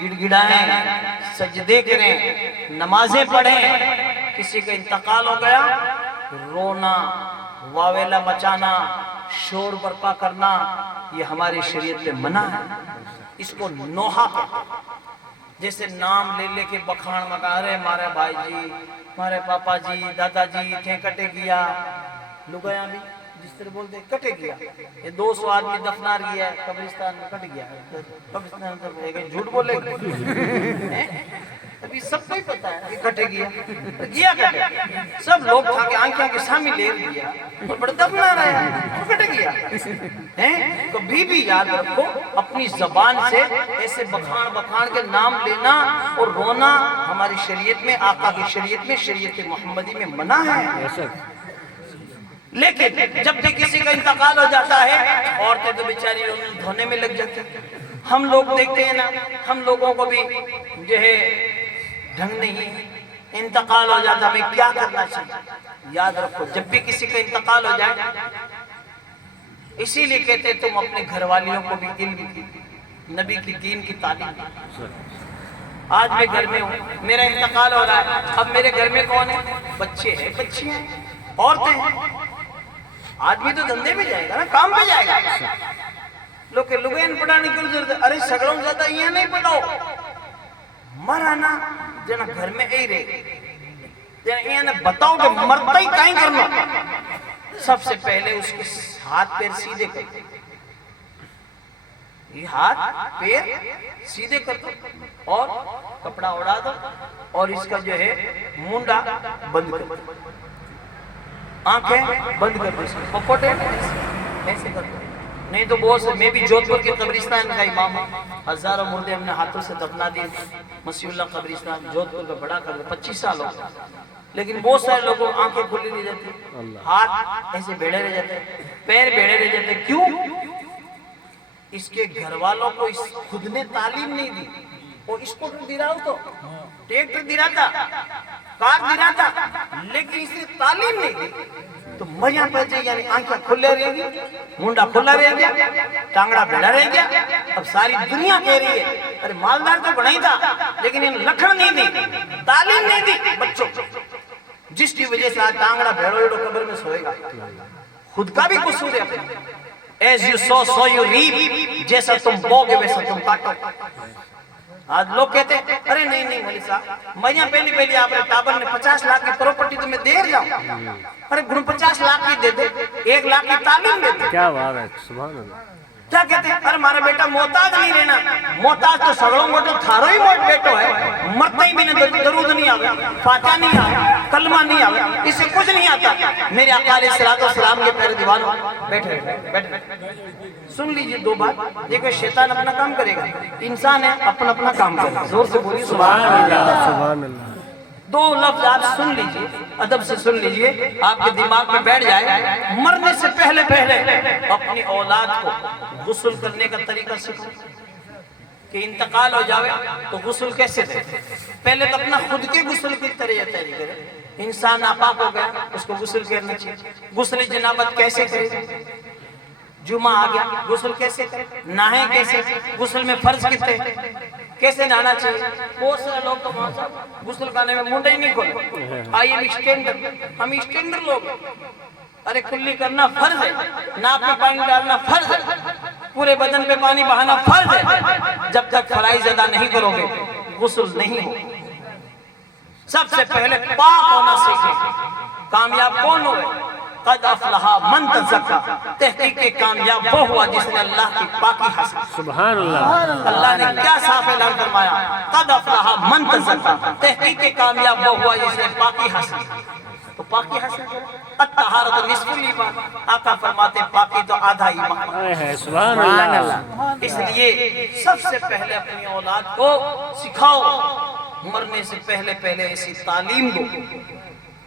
گڑ گڑائیں، سجدے کریں، نمازیں پڑھیں۔ کسی کا انتقال ہو گیا، رونا، واویلا مچانا، شور برپا کرنا، یہ ہماری شریعت میں منع ہے۔ اس کو نوحہ کہتے ہیں۔ جیسے نام لے لے کے بخان مکا رہے، مارے بھائی جی، مارے پاپا جی، دادا جی تھے کٹے گیا، لگایا بھی جس طرح بولتے کٹے گیا، یہ 200 آدمی دفنار گیا ہے قبرستان میں، کٹ گیا ہے قبرستان میں، جھوٹ بولے گا ابھی سب کو ہی پتا ہے کہ کٹے گیا، گیا کٹے، سب لوگ تھا کہ آنکھیں کے سامنے لے گیا اور بڑا دفنار آیا تو کٹ گیا۔ کبھی بھی یاد رکھو، اپنی زبان سے ایسے بخان کے نام لینا اور رونا ہماری شریعت میں، آقا کی شریعت میں، شریعت محمدی میں منع ہے۔ لیکن جب بھی کسی کا انتقال ہو جاتا ہے، عورتیں تو بیچاری دھونے میں لگ جاتی ہیں۔ ہم لوگ دیکھتے ہیں نا، ہم لوگوں کو بھی جو ہے ڈھنگ نہیں ہے، انتقال ہو جاتا ہمیں کیا کرنا چاہیے؟ یاد رکھو، جب بھی کسی کا انتقال ہو جائے، اسی لیے کہتے ہیں تم اپنے گھر والیوں کو بھی علم کی، نبی کی دین کی تعلیم۔ آج میں گھر میں ہوں، میرا انتقال ہو رہا ہے، اب میرے گھر میں کون ہے؟ بچے ہیں، بچیاں ہیں، عورتیں ہیں۔ آدمی تو دھندے میں جائے گا نا، کام پہ جائے گا۔ لوگ کہ لگین پڑھانے کی ضرورت ہے، ارے سگڑوں زیادہ یہ نہیں پڑھاؤ، مرانا جنا گھر میں ای رہے، جنا یہ نے بتاؤ کہ مرتا ہی کہیں کرنا۔ سب سے پہلے اس کے ہاتھ پیر سیدھے کر دو، یہ ہاتھ پیر سیدھے کر دو اور کپڑا اڑا دو اور اس کا جو ہے منڈا بند کر دو، آنکھیں بند کر دو، پپوٹے ایسے کر دو۔ نہیں تو بہت سے، میں بھی جودھ پور کے قبرستان کا امام ہوں، ہزاروں مردے ہم نے ہاتھوں سے دفنا دیے، مسیح اللہ قبرستان جودھ پور کا بڑا قبر، 25 سال ہو گئے، لیکن بہت سارے لوگوں آنکھیں کھلی رہ جاتی، ہاتھ ایسے بیڑے رہ جاتے، پیر بیڑے رہ جاتے۔ کیوں؟ اس کے گھر والوں کو خود نے تعلیم نہیں دی، وہ اس کو دی رہا ہو تو ٹریکٹر دی رہا تھا، کار دی رہا تھا، لیکن اس نے تعلیم نہیں دی تو مجھے پہنچے، یعنی آنکھیں کھلے رہ گئی، منڈا کھلا رہ گیا، ٹانگڑا بیڑا رہ گیا۔ اب ساری دنیا کہہ رہی ہے ارے مالدار تو بڑا ہی تھا لیکن ان لکھن نہیں دی، تعلیم نہیں دی بچوں کو، جس کی وجہ سے آج ٹانگڑا بیڑو ایڈو قبر میں سوئے گا۔ خود کا بھی قصور ہے اپنا، as you sow so you reap، جیسا تم بوگے ویسا تم کاٹو۔ آج لوگ کہتے ہیں ارے نہیں نہیں مولوی صاحب، میں پہلی آپ نے ٹابر نے 50 لاکھ کی پروپرٹی تو میں دیر جاؤں، ارے 49 لاکھ کی دے دے، 1 لاکھ کی تعلیم دے دے۔ کیا بات ہے، سبحان اللہ۔ کیا کہتے ہیں ارے ہمارا بیٹا محتاج نہیں رہنا، محتاج تو سگڑوں موٹو تھارو ہی موٹ بیٹو ہے، مرتے ہی بھی نہیں، درود نہیں آوے، فاتحہ نہیں آوے، کلمہ نہیں آوے، اسے کچھ نہیں آتا۔ میرے آقا علیہ السلام کے پیارے دیوانوں، بیٹھے بیٹھے سن لیجئے دو بات، دیکھو شیطان اپنا کام کرے گا، انسان ہے اپنا اپنا کام کرے گا۔ زور سے بولیے سبحان اللہ، سبحان اللہ۔ دو لفظ آپ سن لیجئے، ادب سے سن لیجئے، آپ کے دماغ میں بیٹھ جائے۔ مرنے سے پہلے اپنی اولاد کو غسل کرنے کا طریقہ سکھو کہ انتقال ہو جاوے تو غسل کیسے دے۔ پہلے تو اپنا خود کے غسل کی طریقہ تیاری کرے، انسان ناپاک ہو گیا اس کو غسل کرنا چاہیے۔ غسل جنابت کیسے کرے؟ جمعہ آ گیا غسل کیسے کرے؟ نہائے کیسے؟ غسل میں فرض کتنے؟ کیسے نہانا چاہیے؟ بہت سارے لوگ تو وہاں صاحب غسل کرنے میں منڈا ہی نہیں کھولے، آئیے اسٹینڈر، ہم اسٹینڈر لوگ ہیں۔ ارے کلی کرنا فرض ہے، ناک میں پانی ڈالنا فرض ہے، پورے بدن پہ پانی بہانا فرض ہے۔ جب تک فرائض ادا نہیں کرو گے غسل نہیں ہو۔ سب سے پہلے پاک ہونا سیکھیں۔ کامیاب کون ہوئے؟ قد افلح من تزکا، تحقیق کے کامیاب وہ ہوا جس نے اللہ کی پاکی حاصل۔ سبحان اللہ۔ اللہ نے کیا صاف اعلان فرمایا؟ قد افلح من تزکا، تحقیق کے کامیاب وہ ہوا جس نے پاکی حاصل۔ تو پاکی حاصل کرو. الطہارۃ نصف الایمان. آقا فرماتے ہیں پاکی تو آدھا ایمان. ہے سبحان اللہ. اس لیے سب سے پہلے اپنی اولاد کو سکھاؤ، مرنے سے پہلے پہلے ایسی تعلیم دو.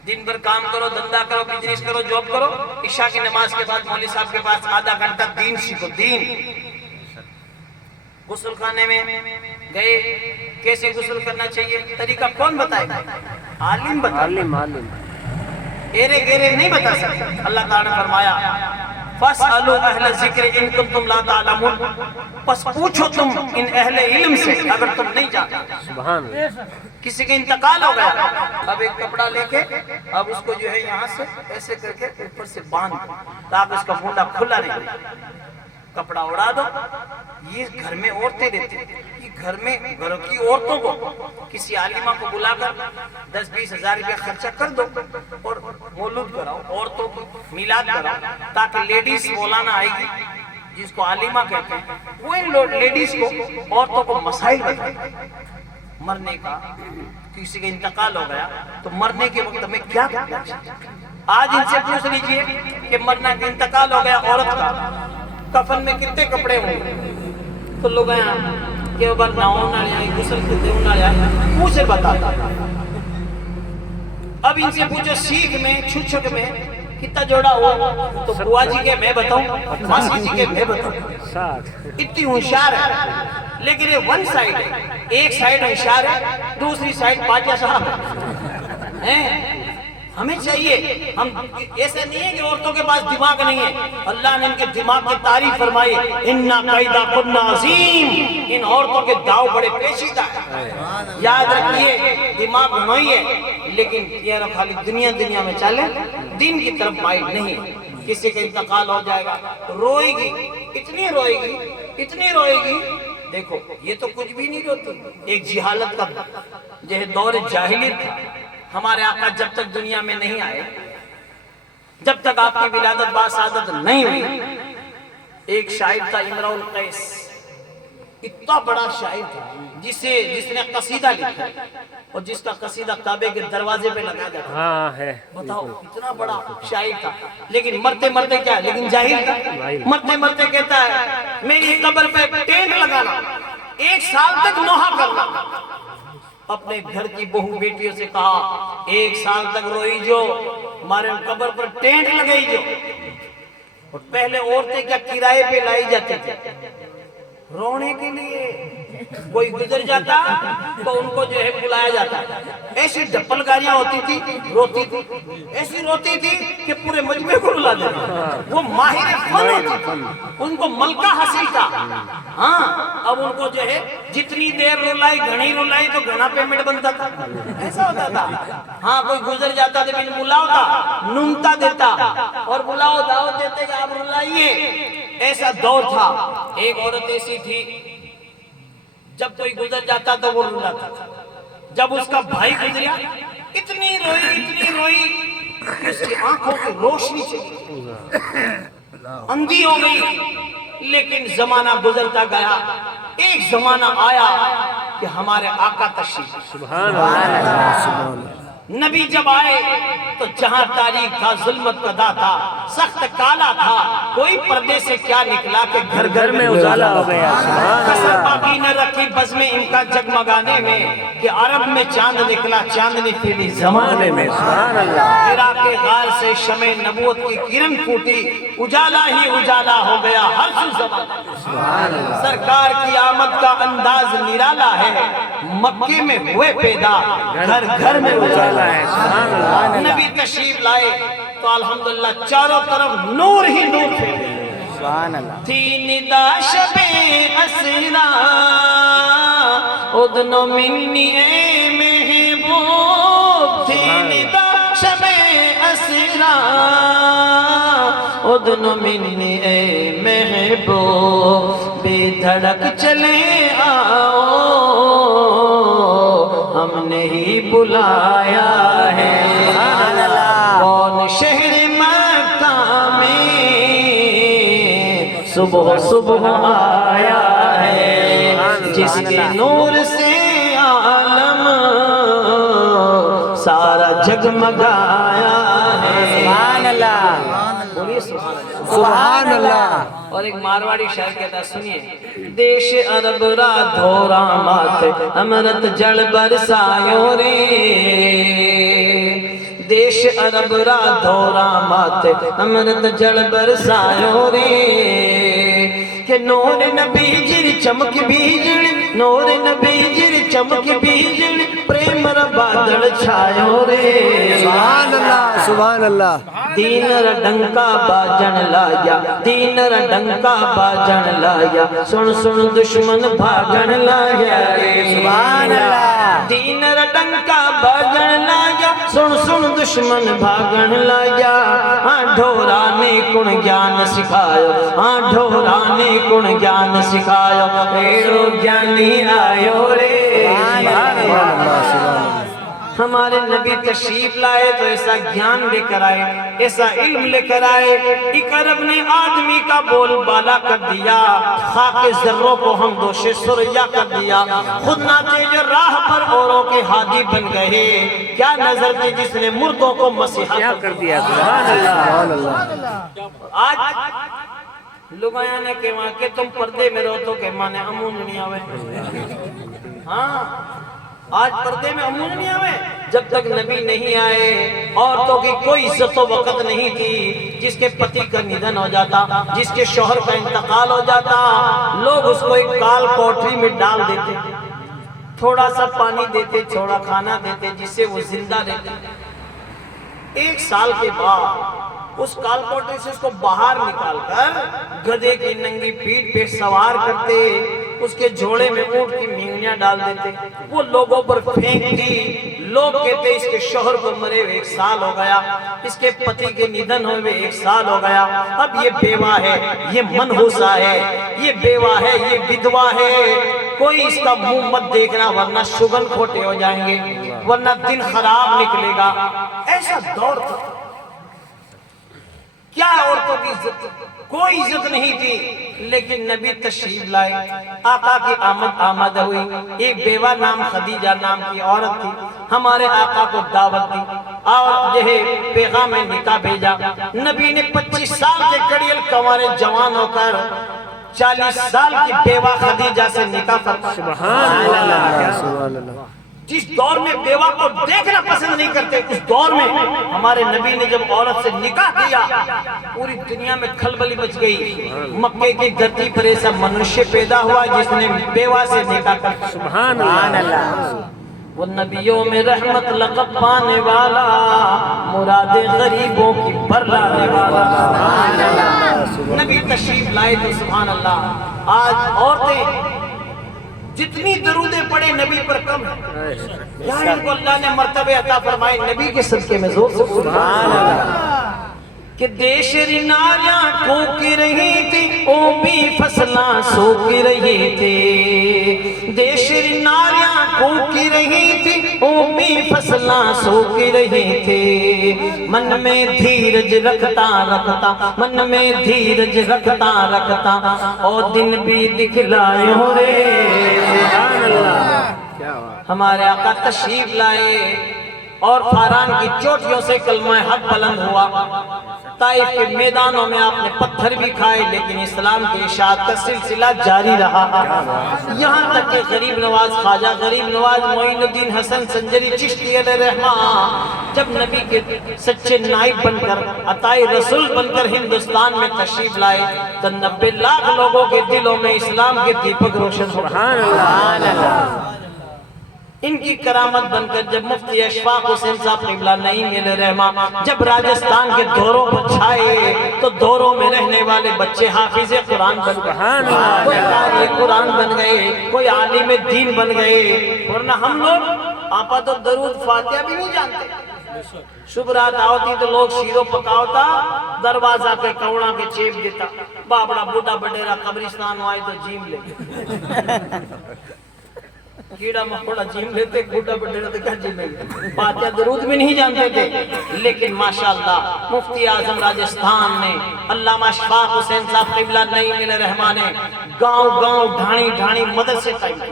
دن بھر کام کرو، دھندا کرو، بزنس کرو، جاب کرو، عشاء کی نماز کے بعد مولوی صاحب کے پاس آدھا گھنٹہ دین سیکھو. دین. غسل خانے میں گئے، کیسے غسل کرنا چاہیے طریقہ کون بتائے گا؟ عالم بتائے. معلم. ایرے گیرے نہیں بتا سکتے. اللہ تعالیٰ نے فرمایا فَاسْأَلُوا أَهْلَ الذِّكْرِ إِن كُنتُمْ لَا تَعْلَمُونَ. پس پوچھو تم ان اہل علم سے اگر تم نہیں جانتے. سبحان اللہ. کسی کا انتقال ہو گیا، اب ایک کپڑا لے کے اب اس کو جو ہے یہاں سے ایسے کر کے اوپر سے باندھ تاکہ اس کا مونڈا کھلا نہیں رہے. کپڑا اڑا دو. یہ گھر میں عورتیں رہتی ہیں، یہ گھروں کی عورتوں کو کسی عالمہ کو بلا کر 10-20 ہزار روپیہ خرچہ کر دو اور مولود کراؤ، عورتوں کو میلاد کراؤ تاکہ لیڈیز مولانا آئے گی جس کو عالمہ کہتے ہیں، وہ ان لیڈیز کو عورتوں کو مسائل بتائے. مرنے کا، کسی کا انتقال ہو گیا تو مرنے کے وقت میں کیا کرنا چاہیے. آج ان سے پوچھ لیجئے کہ مرنا کا انتقال ہو گیا عورت کا، کفن میں کتنے کپڑے ہوں گے؟ تو لوگ ہیں کہ وہ نہ ہونا جائے غسل کرتے ہونا جائے منہ سے بتاتا. اب ان سے پوچھو سیکھ میں چھچک میں کتنا جوڑا ہوا تو بوا جی کے میں بتاؤں، ماسی جی کے میں بتاؤں. اتنی ہوشیار ہے لیکن یہ ون سائڈ ہے. ایک سائڈ ہوشیار ہے، دوسری سائڈ پاٹیا صاحب ہیں. ہمیں چاہیے، ہم ایسے نہیں ہے کہ عورتوں کے پاس دماغ نہیں ہے. اللہ نے ان کے دماغ کی تعریف فرمائی اِنَّا قَيْدَكُنَّ عَظِيمٌ. ان عورتوں کے داؤ بڑے پیچیدہ ہیں. یاد رکھیے دماغ نہیں ہے لیکن یہ خالی دنیا میں چلے، دین کی طرف مائل نہیں. کسی کا انتقال ہو جائے گا روئے گی، اتنی روئے گی. دیکھو یہ تو کچھ بھی نہیں روتی. ایک جہالت کا جو ہے دور جاہلیت تھا. ہمارے آقا جب تک دنیا میں نہیں آئے، جب تک آپ کی ولادت باسعادت نہیں ہوئی، ایک شاعر تھا امرؤ القیس. اتنا بڑا شاعر تھا جس نے قصیدہ لکھا اور جس کا قصیدہ کعبے کے دروازے پہ لگا جاتا. ہاں ہے. بتاؤ اتنا بڑا شاعر تھا لیکن مرتے کیا، لیکن جاہل تھا. مرتے کہتا ہے میری قبر پہ ٹینٹ لگانا، 1 سال تک نوحہ کرنا. اپنے گھر کی بہو بیٹیوں سے کہا 1 سال تک روئی جو، ہمارے قبر پر ٹینٹ لگائی جو. اور پہلے عورتیں کیا کرائے پہ لائی جاتی تھی رونے کے لیے. کوئی گزر جاتا تو ان کو جو ہے بلایا جاتا. ایسی ڈپل گاڑیاں ہوتی تھی، روتی تھی، ایسی روتی تھی کہ پورے مجمع کو رلا دیتی. وہ ماہر فن ہوتی تھی، ان کو ملکہ حاصل تھا. ہاں اب ان کو جو ہے جتنی دیر رلائی گھنی رلائی تو گھنا پیمنٹ بنتا تھا. ایسا ہوتا تھا. ہاں کوئی گزر جاتا تھا بن بلاؤ تھا، نونتا دیتا اور بلاؤ دعوت دیتے کہ آپ رلائیے. ایسا دور تھا. ایک عورت ایسی تھی جب کوئی گزر جاتا تو وہ رلاتا تھا. جب اس کا بھائی گزریا اتنی روئی کہ اس کی آنکھوں کی روشنی چلی اندھی ہو گئی. لیکن زمانہ گزرتا گیا. ایک زمانہ آیا کہ ہمارے آقا تشریف. سبحان اللہ. نبی جب آئے تو جہاں تاریخ تھا، ظلمت کا تھا، سخت کالا تھا، کوئی پردے سے کیا نکلا کہ گھر گھر میں اجالا ہو گیا. کسر باقی نہ رکھی بزم ان کا جگمگانے میں کہ عرب میں چاند نکلا چاندنی پھیلی زمانے میں. سبحان اللہ. ہرا کے غار سے شمع نبوت کی کرن پھوٹی، اجالا ہی اجالا ہو گیا ہر سو زمانہ. سرکار کی آمد کا انداز نرالا ہے، مکے میں ہوئے پیدا گھر گھر میں اجالا ہے. نبی تشریف لائے تو الحمدللہ چاروں طرف نور ہی نور تھے. تھی ندا شب اسرا ادنو منی اے محبوب. تھی ندا شب اسرا ادنو منی اے محبوب. بے دھڑک چلے آؤ ہم نے ہی بلایا ہے. کون شہر مکہ میں صبح آیا ہے، جس کے نور سے عالم سارا جگمگایا ہے۔ سبحان اللہ، بولیے سبحان اللہ۔ سبحان اللہ۔ اور ایک مارواڑی شاعر کہتا ہے، سنیے، دیش عرب را دھورا ماتھے امرت جڑ برسایو رے، دیش عرب را دھورا ماتھے امرت جڑ برسایو رے، کہ نور نبی جر چمک بیجڑ، نور نبی جر چمک بیجڑ، پریم را بادل چھایو رے۔ سبحان اللہ، سبحان اللہ۔ دین را ڈنکا باجن لایا، دین را ڈنکا باجن لایا، سن سن دشمن بھاگن لایا رے۔ سبحان اللہ۔ دین را ڈنکا باجن لایا، سن سن دشمن بھاگن لایا، ہاں ڈھورا نے کن گیان سکھایا، ہاں ڈھورا نے کن گیان سکھایا، ایڑو گیانی آیو رے۔ ہمارے نبی تشریف لائے تو ایسا گیان لے کر آئے، ایسا علم لے کر آئے، ایک عرب نے آدمی کا بول بالا کر دیا، خاک ذروں کو ہم دوش سریا کر دیا، خود ناچے جو راہ پر اوروں کے ہادی بن گئے، کیا نظر تھی جس نے مردوں کو مسیحا کر دیا۔ سبحان اللہ۔ آج لوگ آیا نے کہ وہاں کہ تم پردے میں رہو تو کہ مانے امون نہیں آوے، ہاں آج پردے میں امون نہیں آوے، جب تک نبی نہیں آئے عورتوں کی کوئی عزت و وقت نہیں تھی، جس کے پتی کا نidھن ہو جاتا، جس کے شوہر کا انتقال ہو جاتا، لوگ اس کو ایک کال کوٹری میں ڈال دیتے، تھوڑا سا پانی دیتے، تھوڑا کھانا دیتے، جس سے وہ زندہ رہتے۔ ایک سال کے بعد اس کال کوٹری سے اس کو باہر نکال کر گدھے کی ننگی پیٹھ پہ سوار کرتے، اس کے جھوڑے میں اونٹ کی مینگنیاں ڈال دیتے، وہ لوگوں پر پھینکتی، لوگ کہتے اس کے شوہر کو مرے ہوئے 1 سال ہو گیا، اس کے پتی کے نidھن ہوئے 1 سال ہو گیا، اب یہ بیوہ ہے، یہ منحوسہ ہے، یہ بیوہ ہے، یہ بدوا ہے، کوئی اس کا منہ مت دیکھنا ورنہ شگن کھوٹے ہو جائیں گے، ورنہ دن خراب نکلے گا۔ ایسا دور تھا، کیا عورتوں کی عزت، کوئی عزت نہیں تھی، لیکن نبی تشریف لائے، آقا کی آمد ہوئی، ایک بیوہ نام خدیجہ نام کی عورت تھی، ہمارے آقا کو دعوت دی اور یہ پیغام نکاح بھیجا۔ نبی نے 25 سال کے کڑیل کنوارے جوان ہو کر 40 سال کی بیوہ خدیجہ سے نکاح فرمایا۔ سبحان اللہ، سبحان اللہ۔ جس دور میں بیوہ کو دیکھنا پسند نہیں کرتے، اس دور میں ہمارے نبی نے جب عورت سے نکاح کیا، پوری دنیا میں کھلبلی مچ گئی، مکے کی دھرتی پر ایسا منشیہ پیدا ہوا جس نے بیوہ سے نکاح کیا۔ سبحان اللہ۔ وہ نبیوں میں رحمت لقب پانے والا، مراد غریبوں کی بھر لانے والا، نبی تشریف لائے تو سبحان اللہ۔ آج عورتیں جتنی درودیں پڑھے نبی پر کم ہے، یا ان کو اللہ نے مرتبہ عطا فرمائے نبی کے صدقے میں زور سے سبحان اللہ۔ کہ دیش رناریاں کوک رہی تھی، او بھی فصلاں سوک رہی تھی، دیش رناریاں کوک رہی تھی، او بھی فصلاں سوک رہی تھی، من میں دھیرج رکھتا رکھتا، من میں دھیرج رکھتا رکھتا، اور دن بھی دکھلائے ہو رے۔ سبحان اللہ۔ ہمارے آقا تشریف لائے اور فاران کی چوٹیوں سے کلمہ حق بلند ہوا، طائف کے میدانوں میں آپ نے پتھر بھی کھائے، لیکن اسلام کی اشاعت کا سلسلہ جاری رہا، یہاں تک کہ غریب نواز خواجہ غریب نواز معین الدین حسن سنجری چشتی علیہ رحمہ جب نبی کے سچے نائب بن کر عطائے رسول بن کر ہندوستان میں تشریف لائے تو 90 لاکھ لوگوں کے دلوں میں اسلام کے دیپک روشن ہو گئے۔ ان کی کرامت بن کر جب مفتی اشفاق حسین صاحب قبلہ نعیم علیہ رحمہ جب راجستھان کے دوروں پر چھائے تو دوروں میں رہنے والے بچے حافظ قرآن بن گئے، کوئی قاری قرآن بن گئے، کوئی عالم دین بن گئے، ورنہ ہم لوگ آپا تو درود فاتحہ بھی نہیں جانتے۔ شب رات آوتی تو لوگ شیرو پکاوتا، دروازہ کے کوڑا کے چیپ دیتا، بابڑا بوڑھا بڑیرا قبرستان آئے تو جیم لے کیڑا مکوڑا جیم لیتے، بوڑھا بڑیرا تو کیا جیم لے، فاتحہ درود بھی نہیں جانتے تھے، لیکن ماشاءاللہ مفتی اعظم راجستھان نے علامہ اشفاق حسین صاحب قبلہ نعیم علیہ رحمہ نے گاؤں گاؤں ڈھانی ڈھانی مدرسے قائم کی،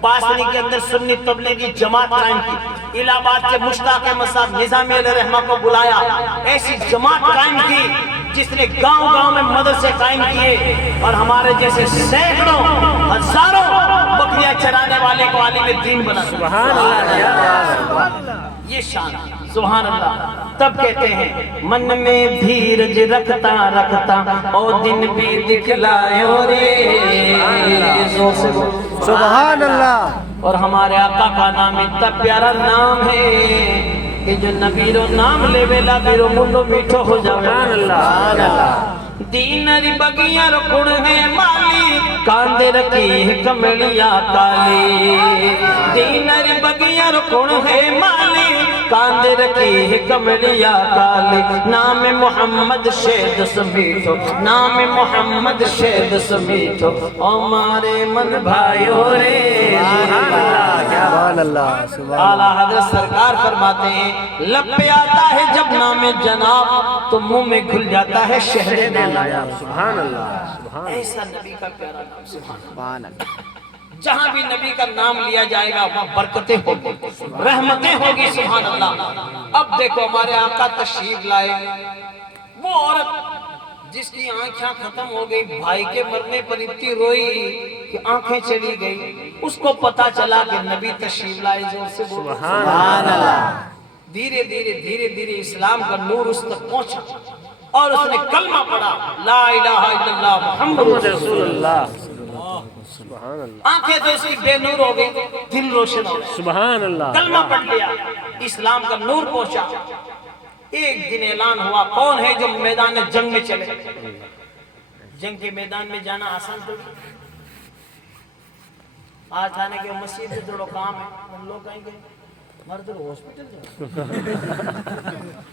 باسنی کے اندر سنی تبلیغی جماعت قائم کی، الہ آباد کے مشتاق احمد صاحب نظامی علیہ رحمہ کو بلایا، ایسی جماعت قائم کی جس نے گاؤں گاؤں میں مدرسے قائم کیے، اور ہمارے جیسے سینکڑوں ہزاروں بکریاں چرانے والے کو عالم دین بنا۔ سبحان اللہ، کیا بات ہے۔ یہ شان، سبحان اللہ۔ تب کہتے ہیں من میں دھیرج رکھتا رکھتا او دن بھی دکھلائے رے، سبحان اللہ۔ اور ہمارے آقا کا نام اتنا پیارا نام ہے کہ جو نبیرو نام لے ویلا بیرو منڈو میٹھو ہو جاوے۔ سبحان اللہ۔ دینری بگیاں رکھڑ ہے مالی، کاندے رکھی ہے کمڑیاں کالی، دینری بگیاں رکھڑ ہے مالی، کاندے رکھی ہے کمڑیاں کالی، نام محمد شہد سمیٹھو، نام محمد شہد سمیٹھو، ہمارے من بھائیو رے۔ سبحان اللہ، اعلیٰ حضرت سرکار فرماتے ہیں لب پہ آتا ہے جب نام جناب تو منہ میں گھل جاتا ہے شہد نایاب۔ سبحان اللہ، سبحان ایسا نبی کا پیارا نام، سبحان اللہ۔ جہاں بھی نبی کا نام لیا جائے گا وہاں برکتیں ہوگی، رحمتیں ہوگی، سبحان اللہ۔ اب دیکھو ہمارے آقا تشریف لائے، وہ عورت جس کی آنکھیں ختم ہو گئی، بھائی کے مرنے پر اتنی روئی کہ آنکھیں چلی گئی، اس کو پتا چلا کہ نبی تشریف لائے، زور سے بولو سبحان اللہ۔ دھیرے دھیرے اسلام کا نور اس تک پہنچا، اور اس نے کلمہ پڑھا، لا الہ الا اللہ محمد رسول اللہ۔ سبحان اللہ، آنکھیں تو اس کی بے نور ہو گئی، دل روشن ہو گیا، سبحان اللہ۔ کلمہ پڑھ لیا، اسلام کا نور پہنچا۔ ایک دن اعلان ہوا، کون ہے جو میدان جنگ میں چلے؟ جنگ کے میدان میں جانا آسان تو آج جانے کے مسجد سے جوڑو کام ہے، ہم لوگ کہیں گے مرد ہاسپٹل جاؤ،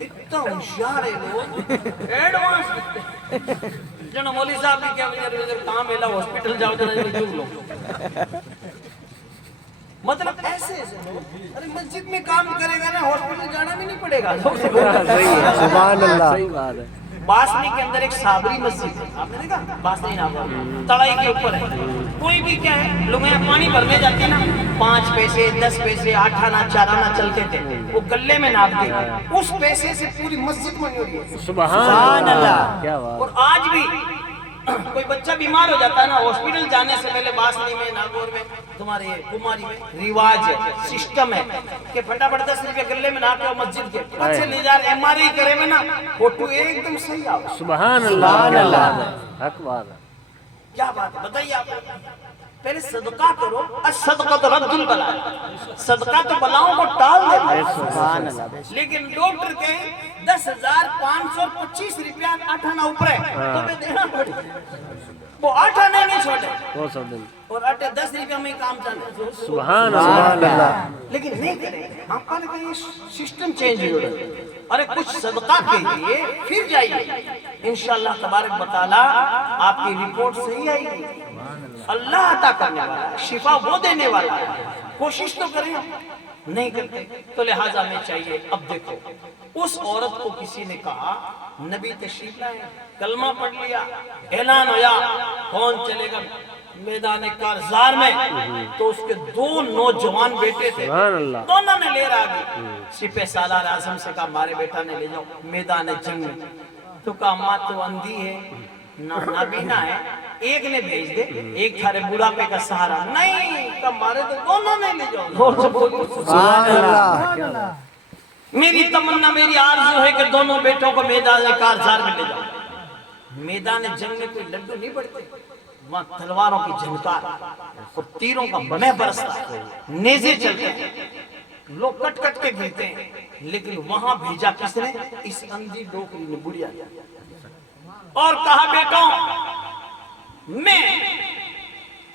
اتنا ہوشیار ہے لوگ، ایڈوانس جنہوں مولی صاحب بھی کیا وجہ کام ہے لا ہاسپٹل جاؤ جنہوں نے جھوک لو، مطلب ایسے لوگ، ارے مسجد میں کام کرے گا نا ہاسپٹل جانا بھی نہیں پڑے گا۔ سبحان اللہ، صحیح بات ہے۔ باسنی کے اندر ایک صابری مسجد ہے، آپ نے دیکھا باسنی نام تڑائی کے اوپر ہے، کوئی بھی کیا ہے لوگ یہاں پانی بھرنے جاتے ہیں نا، 5 پیسے 10 پیسے 8 آنا 4 آنا چلتے تھے، وہ گلے میں ناپتے، اس پیسے سے پوری مسجد بنی ہوئی ہے۔ سبحان اللہ، کیا بات۔ اور آج بھی کوئی بچہ بیمار ہو جاتا ہے نا، ہاسپٹل جانے سے پہلے باسنی میں ناگور میں تمہارے کماری میں رواج ہے، سسٹم ہے کہ پھٹافٹ 10 روپے گلے میں ناپے ہو مسجد کے بچے لے جا رہے MRI کرے میں نا فوٹو ایک دم صحیح آؤ۔ سبحان اللہ، حق بات ہے۔ کیا بات ہے بتائیے آپ، پہلے صدقہ کرو، الصدقۃ رد البلاء، صدقہ تو بلاؤں کو ٹال دیتا ہے، سبحان اللہ۔ لیکن ڈاکٹر کہیں 10,525 روپیہ 8 آنا اوپر ہے تمہیں دینا پڑے، وہ 8 آنے نہیں چھوڑے، اور 10 روپیہ میں کام چلے۔ سبحان اللہ، لیکن نہیں کریں، آپ کا لگا یہ سسٹم چینج ہو رہا ہے، ارے کچھ صدقہ کیجئے پھر جائیے، انشاءاللہ تبارک و تعالی آپ کی رپورٹ صحیح آئے گی۔ اللہ عطا کرنے والا ہے، شفا وہ دینے والا ہے، کوشش تو کریں، نہیں کرتے تو لہٰذا میں چاہیے۔ اب دیکھو اس عورت کو کسی نے کہا نبی تشریف لائے، کلمہ پڑھ لیا، اعلان ہوا، کون چلے گا میدان کارزار میں؟ تو اس کے 2 نوجوان بیٹے تھے، دونوں نے لے رہا گئے، سپہ سالار اعظم سے کہا ہمارے بیٹا نے لے جاؤ میدان جنگ میں، تو کہا ماں تو اندھی ہے نابینا ہے، ایک نے بھیج دے، ایک تھارے بڑھاپے کا سہارا، نہیں کہا ہمارے تو دونوں نے لے جاؤ۔ سبحان اللہ، میری تمنا میری آرزو ہے کہ دونوں بیٹوں کو میدان کارزار میں لے جاؤ۔ میدان جنگ میں کوئی لڈو نہیں پڑتے، وہاں تلواروں کی جھنکار اور تیروں کا مہ برستا ہے، نیزے چلتے ہیں، لوگ کٹ کٹ کے گرتے ہیں، لیکن وہاں بھیجا کس نے؟ اس اندھی ڈوکری نے، بڑھیا، اور کہا بیٹوں میں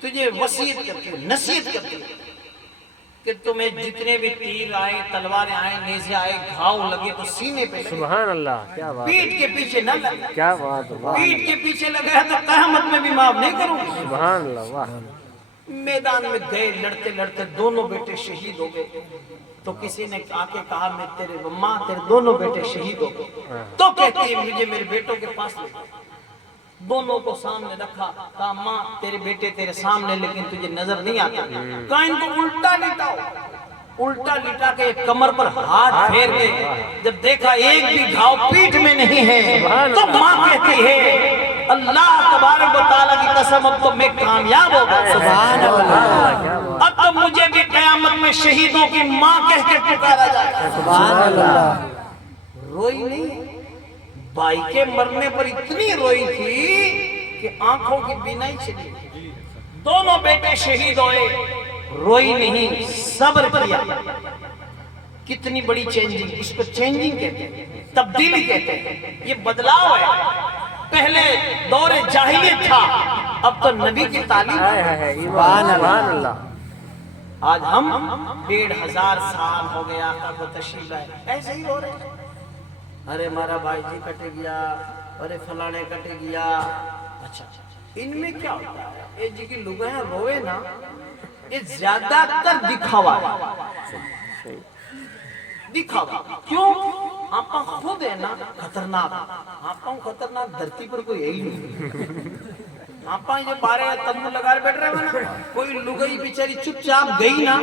تجھے وصیت کرتی ہوں، نصیحت کرتی ہوں کہ تمہیں جتنے بھی تیر آئے، تلواریں آئے، نیزے آئے، گھاؤ لگے تو سینے پہ لگے، سبحان اللہ، کیا بات، پیٹ کے پیچھے نہ لگے، کیا بات، پیٹ کے پیچھے لگے ہے تو قیامت میں بھی معاف نہیں کروں گی۔ سبحان اللہ، واہ۔ میدان میں گئے، لڑتے لڑتے دونوں بیٹے شہید ہو گئے، تو کسی نے آ کے کہا میں تیرے ماں تیرے دونوں بیٹے شہید ہو گئے، تو کہتی ہے مجھے میرے بیٹوں کے پاس لے جاؤ۔ دونوں کو سامنے رکھا، کہا ماں تیرے بیٹے تیرے سامنے لیکن تجھے نظر نہیں آتا، کہا ان کو الٹا لیٹاؤ، الٹا لٹا کے کمر پر ہاتھ پھیر کے جب دیکھا ایک بھی گھاؤ پیٹھ میں نہیں ہے تو ماں کہتی ہے اللہ تبارک و تعالیٰ کی قسم اب تو میں کامیاب ہو گیا، سبحان اللہ، اب تو مجھے بھی قیامت میں شہیدوں کی ماں کہہ کے پکارا جائے۔ سبحان اللہ، روئی نہیں، بھائی کے مرنے پر اتنی روئی تھی کہ آنکھوں کی بینائی چلی، دونوں بیٹے شہید ہوئے، روئی نہیں، صبر کیا۔ کتنی بڑی چینجنگ، اس کو چینجنگ کہتے ہیں، تبدیلی کہتے ہیں، یہ بدلاؤ ہے۔ پہلے دور جاہلیت تھا، اب تو نبی کی تعلیم ہے۔ سبحان اللہ، آج ہم 1500 سال ہو گیا آقا کو تشریف لائے، ایسے ہی ہو رہے ہیں۔ ارے ہمارا بھائی جی کٹ گیا، ارے فلانے کٹ گیا۔ اچھا ان میں کیا ہوتا ہے، یہ جی کی لگائیں روئے نا، یہ زیادہ تر دکھاوا ہے، دکھاوا۔ کیوں؟ آپ خود ہے نا خطرناک، آپ خطرناک دھرتی پر کوئی ہے ہی نہیں۔ آپ یہ بارے تمبو لگا بیٹھ رہے ہیں نا، کوئی لگئی بیچاری چپ چاپ گئی نا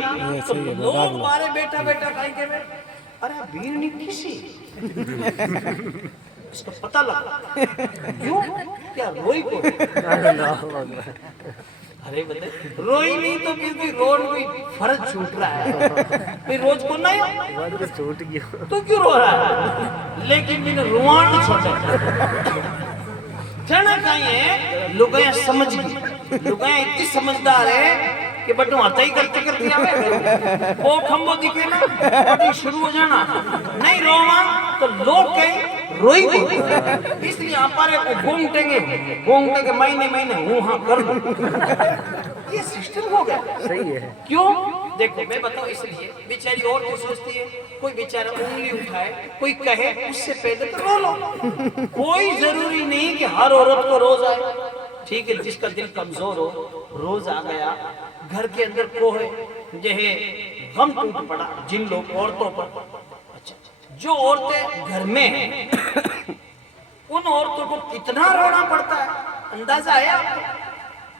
تو لوگ بارے بیٹھا بیٹھا کہیں کہ ارے بھیڑ نہیں کسی اس کو پتہ لگا، کیوں کیا روئی کو، ارے بتے روئی نہیں تو پھر کوئی روڈ کوئی فرض چھوٹ رہا ہے، کوئی روز کو نہیں چھوٹ گیا تو کیوں رو رہا ہے، لیکن میں نے روان نہیں چھوٹا کہنا کہیں ہے، لوگیں سمجھ گئی، لوگیں اتنی سمجھدار ہے کہ بٹوں ہاتھ ہی کرتے کرتے آوے وہ کھمبو دکھے نا بٹی شروع ہو جانا نہیں روما تو لوگ کہیں روئی کو، اس لیے آپ پارے کو گھومٹیں گے مہینے ہوں ہاں کر لوں، یہ سسٹم ہو گیا۔ صحیح ہے، کیوں؟ دیکھو میں بتاؤں، اس لیے بیچاری عورتیں سوچتی ہے کوئی بیچارہ انگلی اٹھائے کوئی کہے اس سے پہلے تو رو لو، کوئی ضروری نہیں کہ ہر عورت کو روز آئے، ٹھیک ہے جس کا دل کمزور ہو روز آ گیا، گھر کے اندر کوہ جہے غم ٹوٹ پڑا جن لوگ عورتوں پر، اچھا جو عورتیں گھر میں ہیں ان عورتوں کو کتنا رونا پڑتا ہے، اندازہ ہے آپ کو؟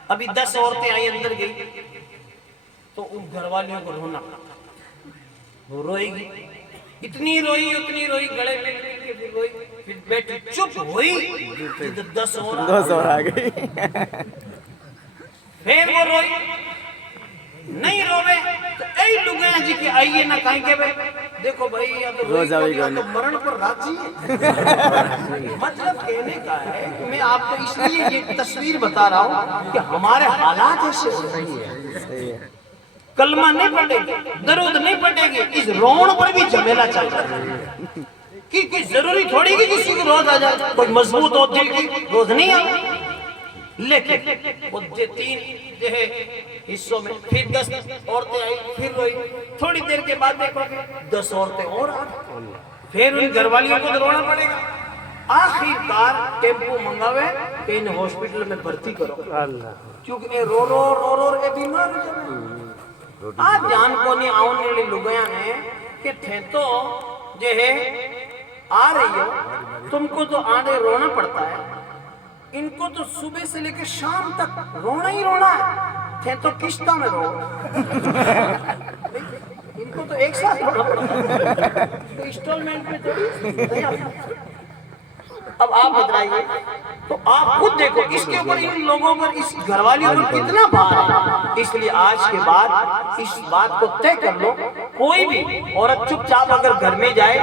ابھی 10 عورتیں آئی اندر گئی تو ان گھر والیوں کو رونا، وہ روئے گی، اتنی روئی گڑے میں کے پھر روئی، پھر بیٹی چپ ہوئی، پھر 10 اور آ گئی، پھر وہ روئی، نہیں روے تو اے لگیاں جی کہ آئیے نہ کہیں کہ دیکھو بھائی یا تو روئی کو یا تو مرن پر راضی ہے۔ مطلب کہنے کا ہے کہ میں آپ کو اس لیے یہ تصویر بتا رہا ہوں کہ ہمارے حالات ایسے ہو رہی ہے، کلمہ نہیں پڑھے گی، درود نہیں پڑھے گی، اس رون پر بھی جھمیلا چل رہا ہے، کہ کوئی ضروری تھوڑی کہ کسی کو روز آ جائے، کوئی مضبوط ہو دل کی روز نہیں آ، لیکن وہ 3 حصوں میں پھر 10 عورتیں آئی پھر روئی، تھوڑی دیر کے بعد دیکھو 10 عورتیں اور آ گئی، پھر ان گھر والیوں کو رونا پڑے گا، آخر کار ٹیمپو منگاوے کہ انہیں ہاسپٹل میں بھرتی کرو، کیونکہ اے رو رو اے بیمار ہو جائے۔ آج جان کو نہیں آؤنے لئے لگیاں ہیں کہ تھے تو جو ہے آ رہی ہو تم کو تو آنے رونا پڑتا ہے، ان کو تو صبح سے لے کے شام تک رونا ہی رونا ہے، تھے تو قسطوں میں رو، ان کو تو ایک ساتھ رونا پڑتا ہے، تو انسٹالمنٹ میں تو اب آپ بتائیے تو آپ خود دیکھو اس کے اوپر ان لوگوں پر اس گھر والیوں پر کتنا بھار ہے، اس لیے آج کے بعد اس بات کو طے کر لو، کوئی بھی عورت چپ چاپ اگر گھر میں جائے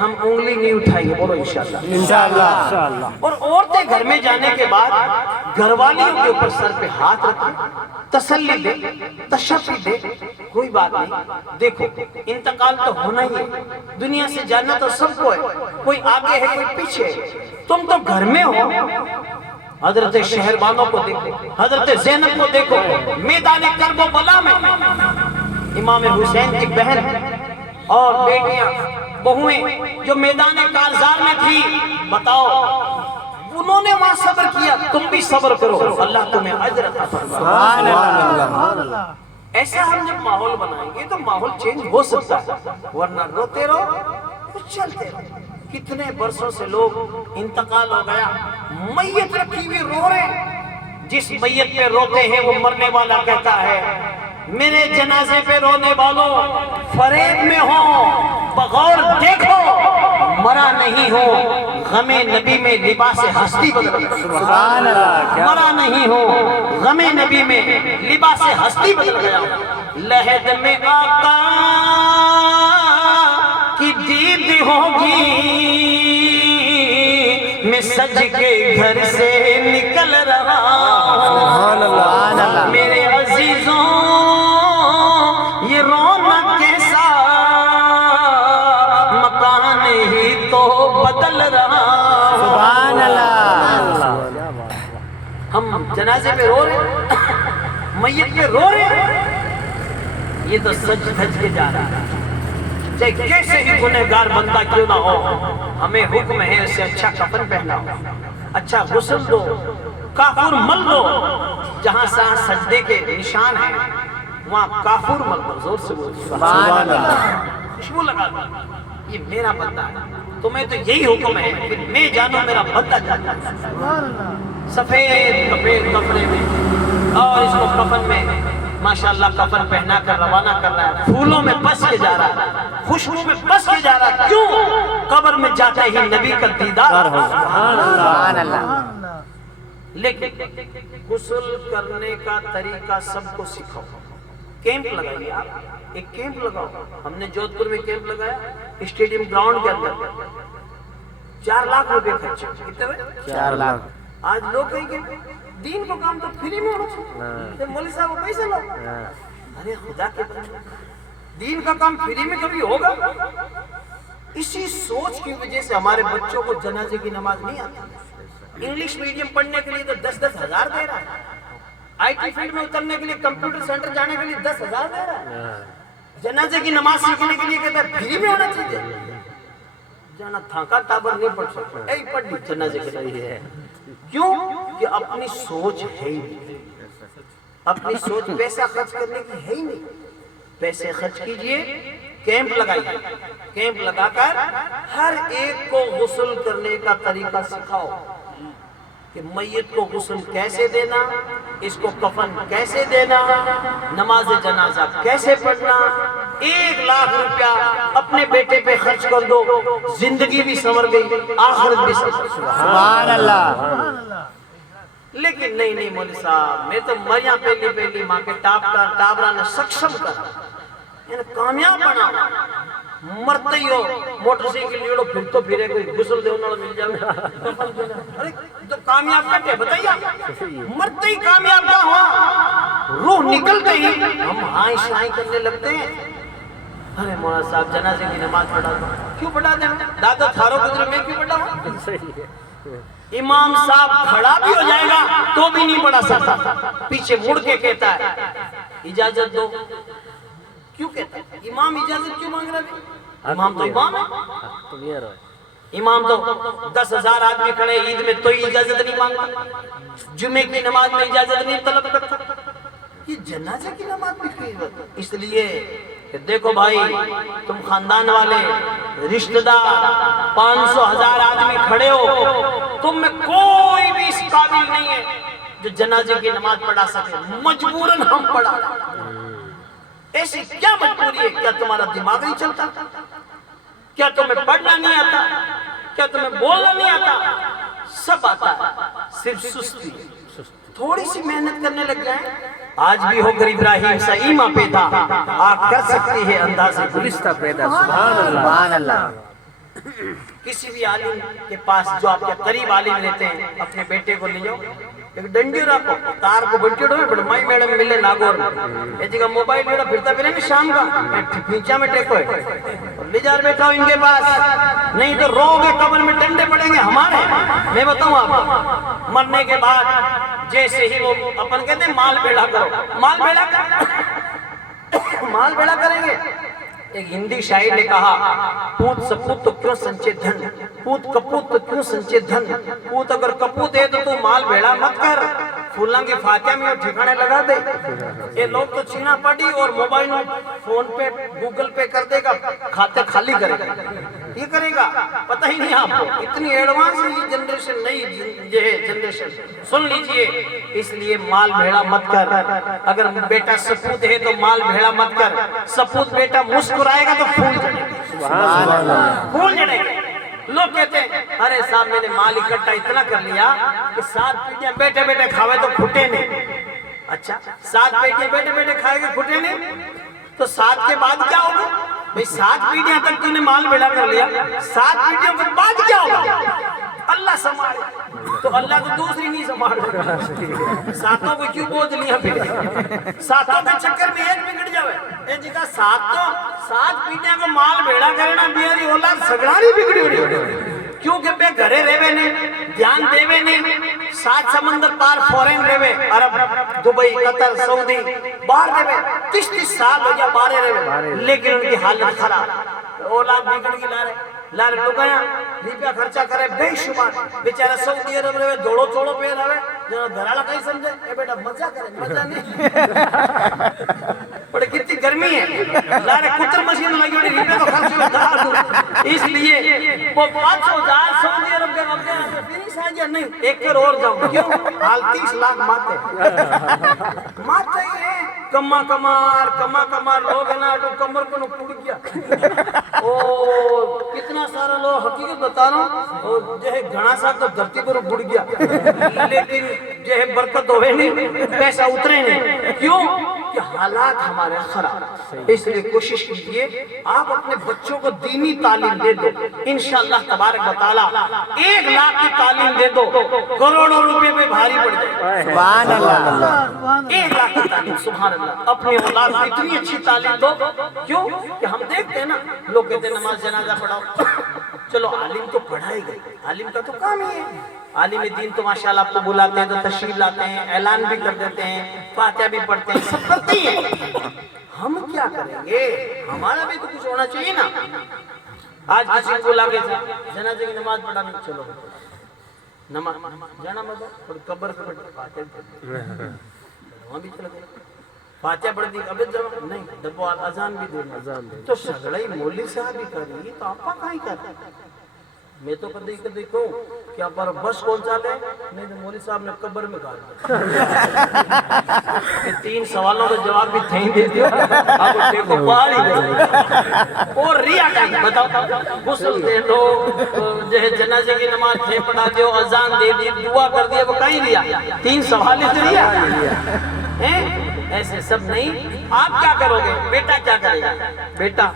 ہم انگلی نہیں اٹھائیں گے، بولو انشاءاللہ، انشاءاللہ، اور عورتیں گھر میں جانے کے بعد گھر والیوں کے اوپر سر پہ ہاتھ رکھیں، تسلی دے، تشفی دے، کوئی بات نہیں، دیکھو انتقال تو ہونا ہی ہے، دنیا سے جانا تو سب کو ہے، کوئی آگے ہے کوئی پیچھے ہے، تم تو گھر میں ہو، حضرت شہربانوں کو دیکھو، حضرت زینب کو دیکھو، میدان کرب و بلا میں امام حسین کی بہن اور بیٹیاں بہویں جو میدان کارزار میں تھی، بتاؤ انہوں نے وہاں صبر کیا، تم بھی صبر کرو، اللہ تمہیں اجر عطا فرمائے۔ ایسا ہم جب ماحول بنائیں گے تو ماحول چینج ہو سکتا ہے، ورنہ روتے رہو کچھ چلتے رہو۔ کتنے برسوں سے لوگ انتقال ہو گیا، میت رکھی ہوئی رو رہے، جس میت پہ روتے ہیں وہ مرنے والا کہتا ہے میرے جنازے پہ رونے والوں فریب میں ہو بغور دیکھو مرا نہیں ہو غم نبی میں لباس ہستی بدل گیا سبحان اللہ مرا نہیں ہو غم نبی میں لباس ہستی بدل گیا لحد میں آقا کی دید ہوگی میں سج کے گھر سے نکل رہا سبحان اللہ میرے عزیزوں یہ رونق کیسا مکان ہی تو بدل رہا سبحان اللہ ہم جنازے پہ رو رہے ہیں میت پہ رو رہے ہیں یہ تو سج دھج کے جا رہا ہے چاہے کیسے ہی گنہگار بندہ کیوں نہ ہو ہمیں حکم ہے اسے اچھا کفن پہنا اچھا غسل دو کافور مل دو جہاں سجدے کے نشان ہیں وہاں کافور مل دو زور سے بول سبحان اللہ خوشبو لگا دو یہ میرا بندہ ہے تمہیں تو یہی حکم ہے پھر میں جانوں میرا بندہ جاتا ہے سفید کپڑے میں اور اس کو کفن میں ماشاءاللہ کفن پہنا کر روانہ کر رہا ہے پھولوں میں بس کے جا رہا ہے خوشبو میں بس کے جا رہا ہے کیوں قبر میں جاتے ہی نبی کا دیدار ہو سبحان اللہ لیکن غسل کرنے کا طریقہ سب کو سکھاؤ کیمپ لگائیے آپ ایک کیمپ لگاؤ ہم نے جودھ پور میں کیمپ لگایا اسٹیڈیم گراؤنڈ کے اندر 4 لاکھ روپے خرچ کتنے ہوئے 4 لاکھ آج لوگ کہیں کہ دین کو کام تو فری میں ہونا چاہیے مولوی صاحب کو پیسے لو ارے خدا کے بندے دین کا کام فری میں کبھی ہوگا اسی سوچ کی وجہ سے ہمارے بچوں کو جنازے کی نماز نہیں آتی انگلش میڈیم پڑھنے کے لیے تو 10-10 ہزار دے رہا ہے آئی ٹی فیلڈ میں اترنے کے لیے کمپیوٹر سینٹر جانے کے لیے 10 ہزار دے رہا ہے جنازے کی نماز سیکھنے کے لیے کہتا ہے فری میں ہونا چاہیے جانا تھانکا ٹابر نہیں پڑھ سکتا ایک پڑھ لی جنازے کے لیے کیوں کہ اپنی سوچ ہے ہی نہیں اپنی سوچ پیسہ خرچ کرنے کی ہے ہی نہیں پیسے خرچ کیجئے کیمپ لگائیے کیمپ لگا کر ہر ایک کو غسل کرنے کا طریقہ سکھاؤ کہ میت کو غسل کیسے دینا اس کو کفن کیسے دینا نماز جنازہ کیسے پڑھنا 1 لاکھ روپیہ اپنے بیٹے پہ خرچ کر دو زندگی بھی سنور گئی آخرت بھی سنور گئی سبحان اللہ لیکن نہیں مولوی صاحب میں تو مریاں پہلی ماں کے ٹابرہ نے سکشم کر یعنی کامیاب بنا مرتے ہی ہو موٹر سائیکل لیڑو پھر تو پھرے کوئی غسل دے انہوں مل جائے ارے تو کامیاب کٹے بتائیے مرتے ہی کامیاب نہ ہوا روح نکلتے ہی ہم ہائیں شائیں کرنے لگتے ہیں ارے مولانا صاحب جنازے کی نماز پڑھا دو کیوں پڑھا دیں دادا تھارو گزرے میں کیوں پڑھا ہوں امام صاحب کھڑا بھی ہو جائے گا تو بھی نہیں پڑھا سکتا پیچھے مڑ کے کہتا ہے اجازت دو کیوں کہتا ہے امام اجازت کیوں مانگ رہا ہے امام تو امام ہے امام تو 10,000 آدمی کھڑے عید میں تو اجازت نہیں مانگتا جمعے کی نماز میں اجازت نہیں طلب کرتا یہ جنازے کی نماز بھی کی اس لیے کہ دیکھو بھائی تم خاندان والے رشتہ دار 500,000 آدمی کھڑے ہو تم میں کوئی بھی اس قابل نہیں ہے جو جنازے کی نماز پڑھا سکے مجبوراً ہم پڑھا ایسی کیا مجبوری ہے کیا تمہارا دماغ نہیں چلتا کیا تمہیں پڑھنا نہیں آتا کیا تمہیں بولنا نہیں آتا سب آتا ہے صرف سستی تھوڑی سی محنت کرنے لگ جائیں آج بھی ہو کر ابراہیم سا ایمہ پیدا آپ کر سکتی ہے انداز گلستہ پیدا سبحان اللہ کسی بھی عالم کے پاس جو آپ کے قریب عالم رہتے ہیں اپنے بیٹے کو لے جاؤ ایک ڈنڈی رکھو تار کو بنٹی اڑو بڑا مائی میڈم ملے ناگور یہ جگہ موبائل لیڑا پھرتا پھرے میں شام کا نیچا میں ٹیکو ہے لے جا بیٹھا ہو ان کے پاس نہیں تو رو گے قبر میں ڈنڈے پڑیں گے ہمارے میں بتاؤں آپ کو مرنے کے بعد جیسے ہی وہ اپن کہتے ہیں مال بھیڑا کرو مال بھیڑا کریں گے ایک ہندی شاعر نے کہا پوت سپوت تو کیوں سنچے دھن پوت کپوت تو کیوں سنچے دھن پوت اگر کپوت ہے تو مال بھیڑا مت کر پھولاں کی فاتحہ میں ٹھکانے لگا دے یہ لوگ تو چینا پڑی اور موبائل فون پہ گوگل پہ کر دے گا کھاتے خالی کرے گا یہ کرے گا پتہ ہی نہیں آپ کو، اتنی ایڈوانس ہے یہ جنریشن، نئی یہ ہے جنریشن، سن لیجئے۔ اس لیے مال بھیڑا مت کر، اگر بیٹا سپوت ہے تو مال بھیڑا مت کر، سپوت بیٹا مسکرائے گا تو پھول جڑے گا، پھول جڑے گا۔ لوگ کہتے ہیں ارے صاحب میں نے مال اکٹھا اتنا کر لیا کہ 7 پیٹیاں بیٹے بیٹے کھاوے تو پھٹے نہیں۔ اچھا 7 پیٹیاں بیٹے بیٹے کھائے گا پھٹے نہیں، تو 7 کے بعد کیا ہوگا؟ بھئی 7 پیٹیاں تک تو نے مال بھیڑا کر لیا، 7 پیٹیوں کے بعد کیا ہوگا؟ اللہ سنبھالے، تو اللہ تو دوسری نہیں سنبھال رہا، ساتوں کو کیوں بوجھ لیا پھر؟ ساتوں کے چکر میں ایک بگڑ جاوے، اے جگہ 7 پیٹیاں کو مال بھیڑا کرنا بیاری اولاد سگڑاری بگڑی ہو رہی، کیونکہ بے گھرے رہے نے، دھیان دے نے، 7 سمندر پار فورین رہے، عرب، دبئی، قطر، سعودی، باہر رہے، 30 سال ہو جا باہر رہے، لیکن ان کی حالت خراب، اولاد بگڑ کی لارے لگایا، روپیہ خرچہ کرے بے شمار، بیچارہ سعودی عرب رہے، دوڑو چھوڑو پہ رہے، جنہوں دھرالا کہیں سمجھے، اے بیٹا مزہ کرے، مزہ نہیں، بڑے کتنی گرمی ہے، لارے کتر مشین لگی ہوئی، روپیہ تو خرچ ہوتا ہے، اس لیے وہ 5,000 سعودی عرب کے وقت ہے، فینیش آجیا نہیں، 1 کروڑ اور جاؤں، کیوں؟ حال 30 لاکھ ماتے، مات چاہیے، کما کمار لوگ ہیں نا، تو کمر کو پوڑ گیا، کتنا سارا لوگ حقیقت بتا رہا ہوں، جو ہے گھنا صاحب تو دھرتی پر بڑھ گیا، لیکن جو ہے برکت ہوئے نہیں، پیسہ اترے نہیں، کیوں؟ کہ حالات ہمارے خراب، اس لئے کوشش کیجئے آپ اپنے بچوں کو دینی تعلیم دے دو، انشاءاللہ تبارک و تعالی 1 لاکھ کی تعلیم دے دو، کروڑوں روپے پہ بھاری پڑ جائے، سبحان اللہ، 1 لاکھ کی تعلیم، سبحان اللہ، اپنی اولاد کو اتنی اچھی تعلیم دو، کیوں؟ کہ ہم دیکھتے ہیں نا، لوگ کہتے ہیں نماز جنازہ پڑھاؤ، چلو عالم تو پڑھائے گئے، عالم کا تو کام ہی ہے، عالم دین تو ماشاءاللہ آپ کو بلاتے ہیں تو تشریف لاتے ہیں، اعلان بھی کر دیتے ہیں، فاتحہ بھی پڑھتے ہیں، سب کرتے ہیں، ہم کیا کریں گے؟ ہمارا بھی تو کچھ ہونا چاہیے نا۔ آج کسی کو بلا کے جنازے کی نماز پڑھانے، چلو نماز جانا مزہ اور قبر پہ بیٹھ فاتحہ وہاں بھی چلے گئے، فاتحہ پڑھ دی، ابھی جب نہیں دبو اذان بھی دینا، تو سگڑائی مولوی صاحب بھی کر رہی تو آپ کہیں کر رہے؟ میں تو کدی کہوں کہ آپ پر بس کون چالے، نہیں تو مولوی صاحب نے قبر میں کہا کہ 3 سوالوں کا جواب بھی تھیں دے دیا، آپ اٹھے کو باہر ہی گئے، اور ریا ٹائم بتاؤ، غسل دے دو، جنازے کی نماز تھے پڑھا دیو، اذان دے دی، دعا کر دیا، وہ کہیں ریا، 3 سوال اس ریا ایسے سب نہیں۔ آپ کیا کرو گے؟ بیٹا کیا کرے گا؟ بیٹا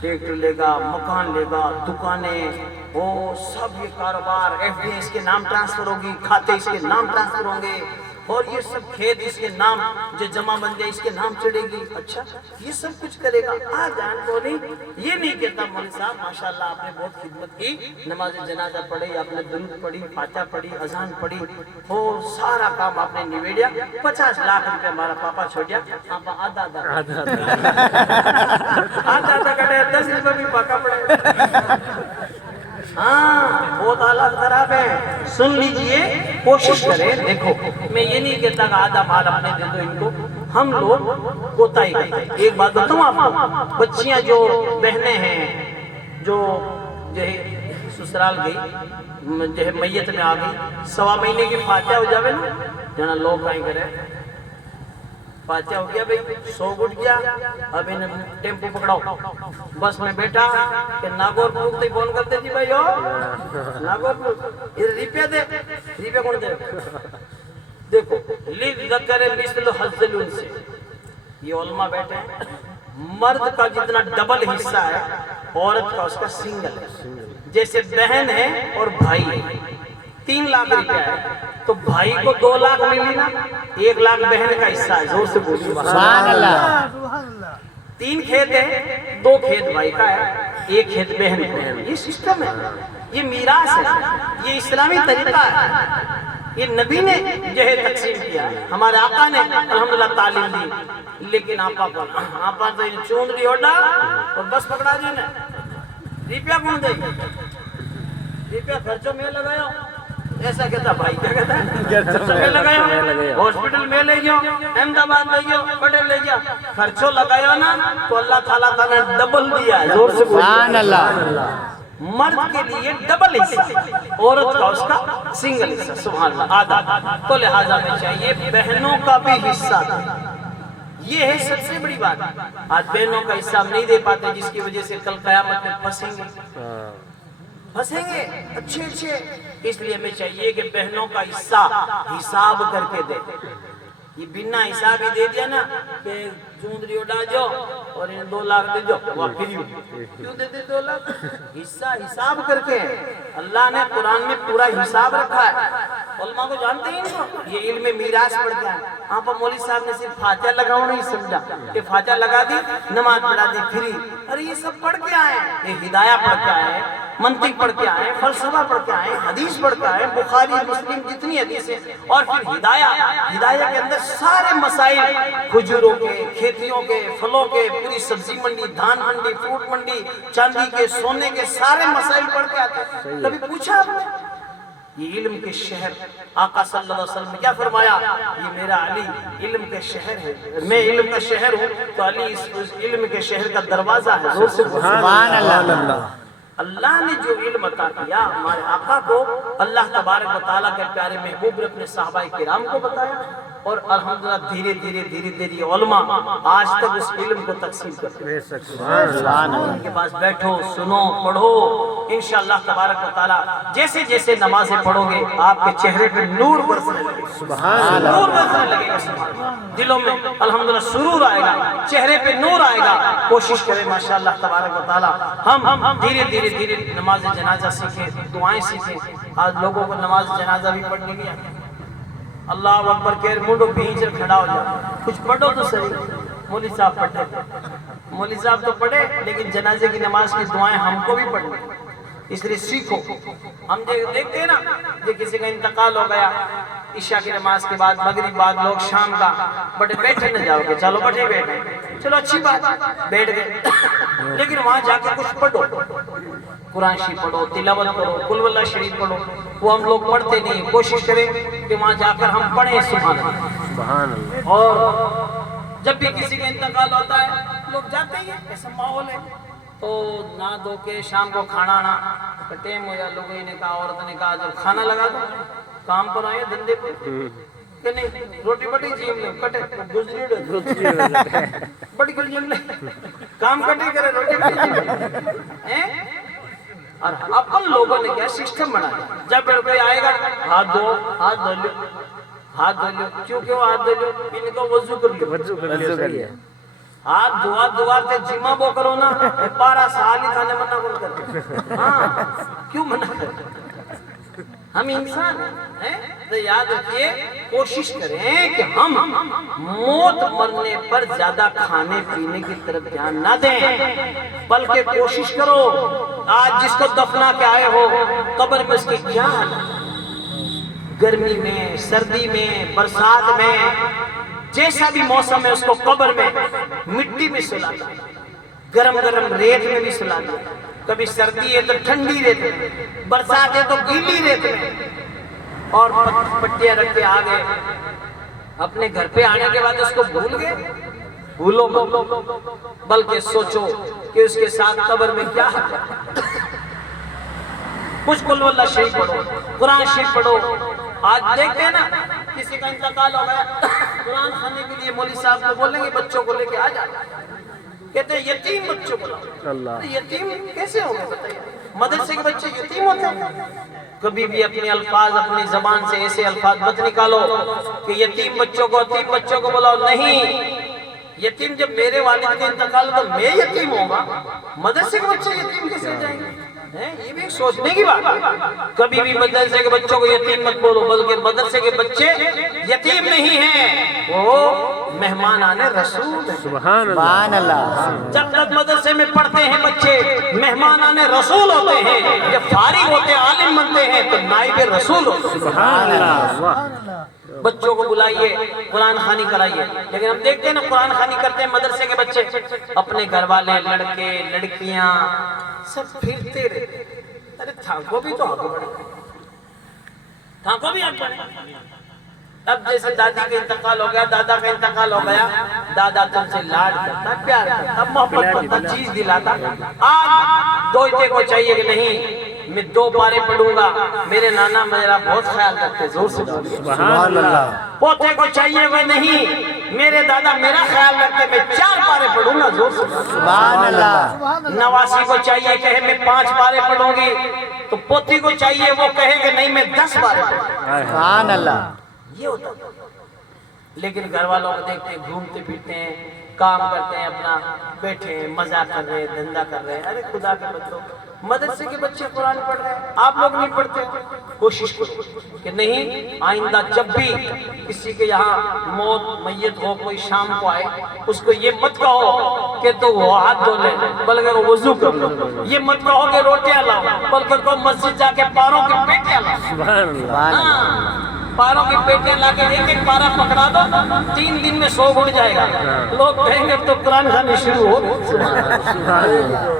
ٹریکٹر لے گا، مکان لے گا، دکانیں، وہ سب یہ کاروبار، ایف ڈی اس کے نام ٹرانسفر ہوگی، کھاتے اس کے نام ٹرانسفر ہوں گے، اور یہ سب کھیت اس کے نام جو جمع بن جائے اس کے نام چڑھے گی، اچھا یہ سب کچھ کرے گا۔ جان کو نہیں، یہ نہیں کہتا مولوی صاحب ماشاءاللہ آپ نے بہت خدمت کی، نماز جنازہ پڑھی، آپ نے درود پڑھی، فاتحہ پڑھی، اذان پڑھی، وہ سارا کام آپ نے نبیڑیا، 50 لاکھ روپے ہمارا پاپا چھوڑیا، آپ آدھا کٹے 10 روپے بھی پاکا پڑے، ہاں بہت حالات خراب ہے، سن لیجئے، کوشش کریں۔ دیکھو میں یہ نہیں کہتا کہ آدھا مال اپنے دے دو ان کو، ہم لوگ کوتاہی کرتے ہیں۔ ایک بات بتاؤں آپ کو، بچیاں جو بہنیں ہیں جو سسرال گئی، جو ہے میت میں آ گئی، 1.25 مہینے کی فاتحہ ہو جاوے نا، جنا لوگ کہیں کرے فاتحہ ہو گیا بھئی، 100 گٹ گیا، اب انہیں ٹیمپو پکڑاؤ، بس میں بیٹھا کہ ناگور پروک تے فون کرتے تھی بھائی، ناگور پروک یہ روپیہ دے، روپیہ کون دے؟ دیکھو لِذَّكَرِ مِثْلُ حَظِّ الْأُنْثَيَيْنِ، یہ علماء بیٹھے ہیں، مرد کا جتنا ڈبل حصہ ہے عورت کا اس کا سنگل ہے، جیسے بہن ہے اور بھائی ہے، 3 لاکھ روپیہ ہے تو بھائی کو 2 لاکھ ملی نا، 1 لاکھ بہن کا حصہ ہے، زور سے بولیے سبحان اللہ، 3 کھیت ہے، 2 کھیت بھائی کا ہے، 1 کھیت بہن کا ہے، یہ سسٹم ہے، یہ میراث ہے، یہ اسلامی طریقہ ہے، یہ نبی نے جو ہے تقسیم کیا ہے، ہمارے آقا نے الحمدللہ تعلیم دی، لیکن آپا تو چوندری اوڈا اور بس پکڑا دی نا، روپیہ کون دے گی؟ روپیہ خرچوں میں لگایا، ایسا کہتا بھائی کیا کہتا ہے سمے لگایا ہاسپٹل میں لے جاؤ احمدآباد لے جاؤ پٹیل لے جاؤ خرچو لگایا نا تو اللہ تعالیٰ نے ڈبل دیا ہے زور سے سبحان اللہ مرد کے لیے ڈبل حصہ عورت کا اس کا سنگل حصہ سبحان اللہ آدھا تو لہٰذا میں چاہیے بہنوں کا بھی حصہ دے یہ ہے سب سے بڑی بات آج بہنوں کا حصہ ہم نہیں دے پاتے جس کی وجہ سے کل قیامت میں پھنسیں گے اچھے اس لیے ہمیں چاہیے کہ بہنوں کا حصہ حساب کر کے دے یہ بنا حساب ہی دے دیا نا کہ چوندری اڑا جاؤ اور انہیں 2 لاکھ دے جاؤ وہ فری کیوں دیتے 2 لاکھ حصہ حساب کر کے اللہ نے قرآن میں پورا حساب رکھا ہے علماء کو جانتے ہیں یہ علم میراث پڑھ کے ہے ہاں پر مولوی صاحب نے صرف فاتحہ لگاؤ نہیں سمجھا کہ فاتحہ لگا دی نماز پڑھا دی فری ارے یہ سب پڑھ کے آئے یہ ہدایہ پڑھ کے آئے منطق پڑھ کے آئے فلسفہ پڑھ کے آئے حدیث پڑھ کے آئے بخاری مسلم جتنی حدیثیں اور پھر ہدایہ کے اندر سارے مسائل کھجوروں کے کھیتیوں کے پھلوں کے پوری سبزی منڈی دھان منڈی فروٹ منڈی چاندی کے سونے کے سارے مسائل پڑھ کے آتے ہیں کبھی پوچھا آپ نے یہ علم کے شہر آقا صلی اللہ علیہ وسلم نے کیا فرمایا یہ میرا علی علم کے شہر ہے میں علم کا شہر ہوں تو علی اس علم کے شہر کا دروازہ ہے سبحان اللہ اللہ نے جو علم عطا کیا ہمارے آقا کو اللہ تبارک و تعالیٰ کے پیارے محبوب نے اپنے صحابہ کرام کو بتایا اور الحمدللہ دھیرے دھیرے علماء آج تک اس علم کو تقسیم کرتے ہیں ان کے پاس بیٹھو سنو پڑھو انشاءاللہ تبارک و تعالیٰ جیسے جیسے نمازیں پڑھو گے آپ کے چہرے پہ نور برسنے لگے گا نور برسنے لگے گا دلوں میں الحمدللہ سرور آئے گا چہرے پہ نور آئے گا کوشش کریں ماشاءاللہ تبارک و تعالیٰ ہم دھیرے نماز جنازہ سیکھیں دعائیں سیکھیں آج لوگوں کو نماز جنازہ بھی پڑھنے نہیں آتی اللہ اکبر کہہ منڈو پیچھے کھڑا ہو جائے کچھ پڑھو تو صحیح مولوی صاحب پڑھے مولوی صاحب تو پڑھے لیکن جنازے کی نماز کی دعائیں ہم کو بھی پڑھیں اس لیے سیکھو ہم دیکھتے ہیں نا کہ کسی کا انتقال ہو گیا عشاء کی نماز کے بعد مغرب بعد لوگ شام کا بڑے بیٹھے نہ جاؤ گے چلو بیٹھے چلو اچھی بات بیٹھ گئے لیکن وہاں جا کے کچھ پڑھو قرآن شریف پڑھو تلاوت کرو قل واللہ شریف پڑھو وہ ہم لوگ پڑھتے نہیں کوشش کریں کہ وہاں جا کر ہم پڑھیں سبحان اللہ اور جب بھی کسی کا انتقال ہوتا ہے لوگ جاتے ہی ہیں ایسا ماحول ہے تو نہ دو کے شام کو کھانا آنا ٹائم ہو یا لوگوں نے کہا عورت نے کہا جب کھانا لگا دو کام پر آئے دندے پر کہ نہیں روٹی بٹی جیم لے کٹے گزری بڑی گلجم لے کام کٹے کرے روٹی بٹی اور اپن لوگوں نے کیا سسٹم بنایا جب کوئی آئے گا ہاتھ دھو لو کیونکہ وہ ہاتھ دھو لو ان کو وضو کر لیا ہاتھ دعا تے جمعہ بو کرو نا 12 سال ہی کھانے منع کون کرتے ہاں کیوں منع کرتے ہم انسان ہیں تو یاد رکھیے کوشش کریں کہ ہم موت مرنے پر زیادہ کھانے پینے کی طرف دھیان نہ دیں بلکہ کوشش کرو آج جس کو دفنا کے آئے ہو قبر میں اس کی کیا حالت گرمی میں سردی میں برسات میں جیسا بھی موسم ہے اس کو قبر میں مٹی میں سلاتا گرم ریت میں بھی سلاتا کبھی سردی ہے تو ٹھنڈی ریت میں برسات ہے تو گیلی ریت میں اور پٹیاں رکھ کے آ گئے اپنے گھر پہ آنے کے بعد اس کو بھول گئے بھولو بلکہ سوچو کہ اس کے ساتھ قبر میں کیا ہے کچھ قل واللہ شریف پڑھو قرآن شریف پڑھو آج دیکھتے ہیں نا کسی کا انتقال ہو گیا قرآن خانے کے لیے مولوی صاحب کو بولیں گے بچوں کو لے کے آ جائے کہتے ہیں یتیم بچوں کو لاؤ یتیم کیسے ہوں گے بتائیے مدرسے کے بچے یتیم ہوتے ہیں کبھی بھی اپنے الفاظ اپنی زبان سے ایسے الفاظ مت نکالو کہ یتیم بچوں کو بلاؤ نہیں یتیم جب میرے والد کا انتقال تو میں یتیم ہوں گا مدرسے کے بچے یتیم کیسے جائیں گے یہ بھی ایک سوچنے کی بات ہے کبھی بھی مدرسے کے بچوں کو یتیم مت بولو بلکہ مدرسے کے بچے یتیم نہیں ہیں وہ مہمان آنے رسول ہیں سبحان اللہ جب تک مدرسے میں پڑھتے ہیں بچے مہمان آنے رسول ہوتے ہیں جب فارغ ہوتے عالم بنتے ہیں تو نائب رسول ہوتے ہیں سبحان اللہ بچوں کو بلائیے قرآن خوانی کرائیے لیکن ہم دیکھتے ہیں نا قرآن خوانی کرتے ہیں مدرسے کے بچے اپنے گھر والے لڑکے لڑکیاں سب پھرتے رہتے ارے تھاکو بھی تو آگے بڑھے ہاں کو بھی آپ پڑھیں. اب جیسے دادی کا انتقال ہو گیا، دادا کا انتقال ہو گیا، دادا تم سے لاڈ کرتا، پیار کرتا، محبت کرتا، چیز دلاتا. آج دوتے کو چاہیے کہ نہیں میں 2 پارے پڑھوں گا، میرے نانا میرا بہت خیال کرتے. زور سے بولیے سبحان اللہ. پوتے کو چاہیے وہ نہیں میرے دادا میرا خیال رکھتے میں 4 پارے پڑھوں گا. زور سے سبحان اللہ. نواسی کو چاہیے کہے میں 5 پارے پڑھوں گی، تو پوتی کو چاہیے وہ کہے کہ نہیں میں 10 پارے پڑھوں گا. سبحان اللہ. یہ ہوتا ہے. لیکن گھر والوں کو دیکھتے ہیں گھومتے پھرتے ہیں، کام کرتے ہیں، اپنا بیٹھے ہیں، مزہ کر رہے ہیں، دھندا کر رہے ہیں. ارے خدا کے بچوں، مدرسے کے بچے قرآن پڑھ رہے ہیں، آپ لوگ نہیں پڑھتے. کوشش کرو کہ نہیں آئندہ جب بھی کسی کے یہاں موت میت ہو، کوئی شام کو آئے، اس کو یہ مت کہو کہ تو وہ ہاتھ دھو لے، بلکہ وہ وضو کر لو. یہ مت کہو کہ روٹیاں لاؤ، بلکہ کو مسجد جا کے پاروں کی پیٹیاں لاؤ. سبحان اللہ. پاروں کی پیٹیاں لا کے ایک پارا پکڑا دو، 3 دن میں 100 اڑ جائے گا. لوگ کہیں گے اب تو قرآن خوانی شروع ہو گئی.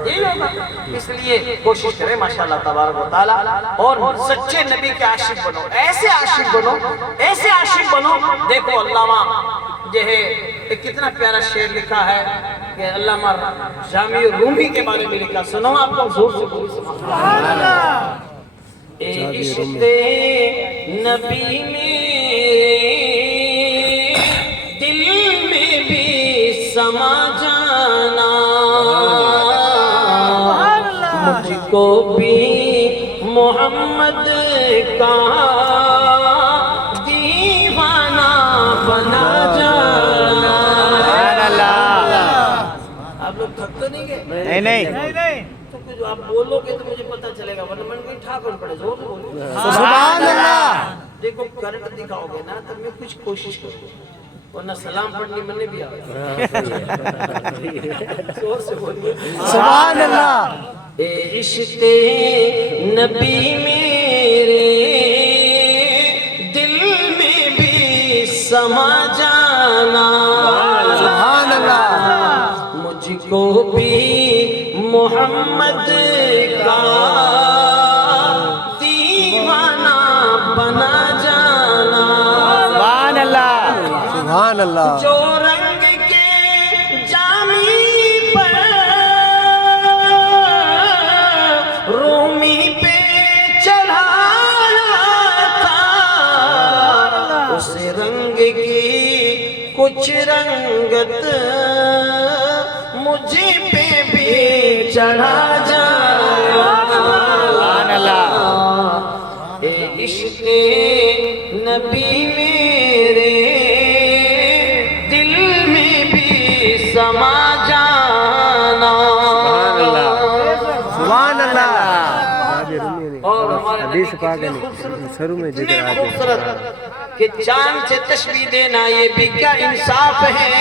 یہی ہوگا. اس لیے کوشش کریں ماشاءاللہ تبارک و تعالی، اور سچے نبی کے عاشق بنو. ایسے عاشق بنو، ایسے عاشق بنو. دیکھو علامہ جو ہے ایک کتنا پیارا شعر لکھا ہے کہ علامہ جامی رومی کے بارے میں لکھا. سنو آپ کو زور سے بولی سبحان اللہ. عشق نبی میرے دل میں بھی سما جانا، مجھ کو بھی محمد کا دیوانہ بنا جانا. آپ لوگ تھک تو نہیں گئے؟ نہیں. تو کچھ آپ بولو گے تو مجھے پتا چلے گا، ورنہ میں کوئی ٹھاکر پڑے. زور سے بولو سبحان اللہ. دیکھو کرنٹ دکھاؤ گے نا تو میں کچھ کوشش کروں، ورنہ سلام پڑھنی میں نے بھی آگا. زور سے بولو سبحان اللہ. اے عشق نبی میرے دل میں بھی سما جانا، سبحان اللہ. مجھ کو بھی محمد کا دیوانہ بنا جانا. سبحان اللہ. سبحان اللہ. جو رنگ کے جامی پر رومی پہ چڑھایا تھا، اس رنگ کی کچھ رنگت مجھ پہ بھی چڑھا جایا. سبحان اللہ. اے عشق نبی میرے دل میں بھی سما جانا. سبحان اللہ. اور ہمارے حدیث پاک ہے شروع میں ذکر آ خوبصورت کہ چاند سے تشبیہ دینا یہ بھی کیا انصاف ہے.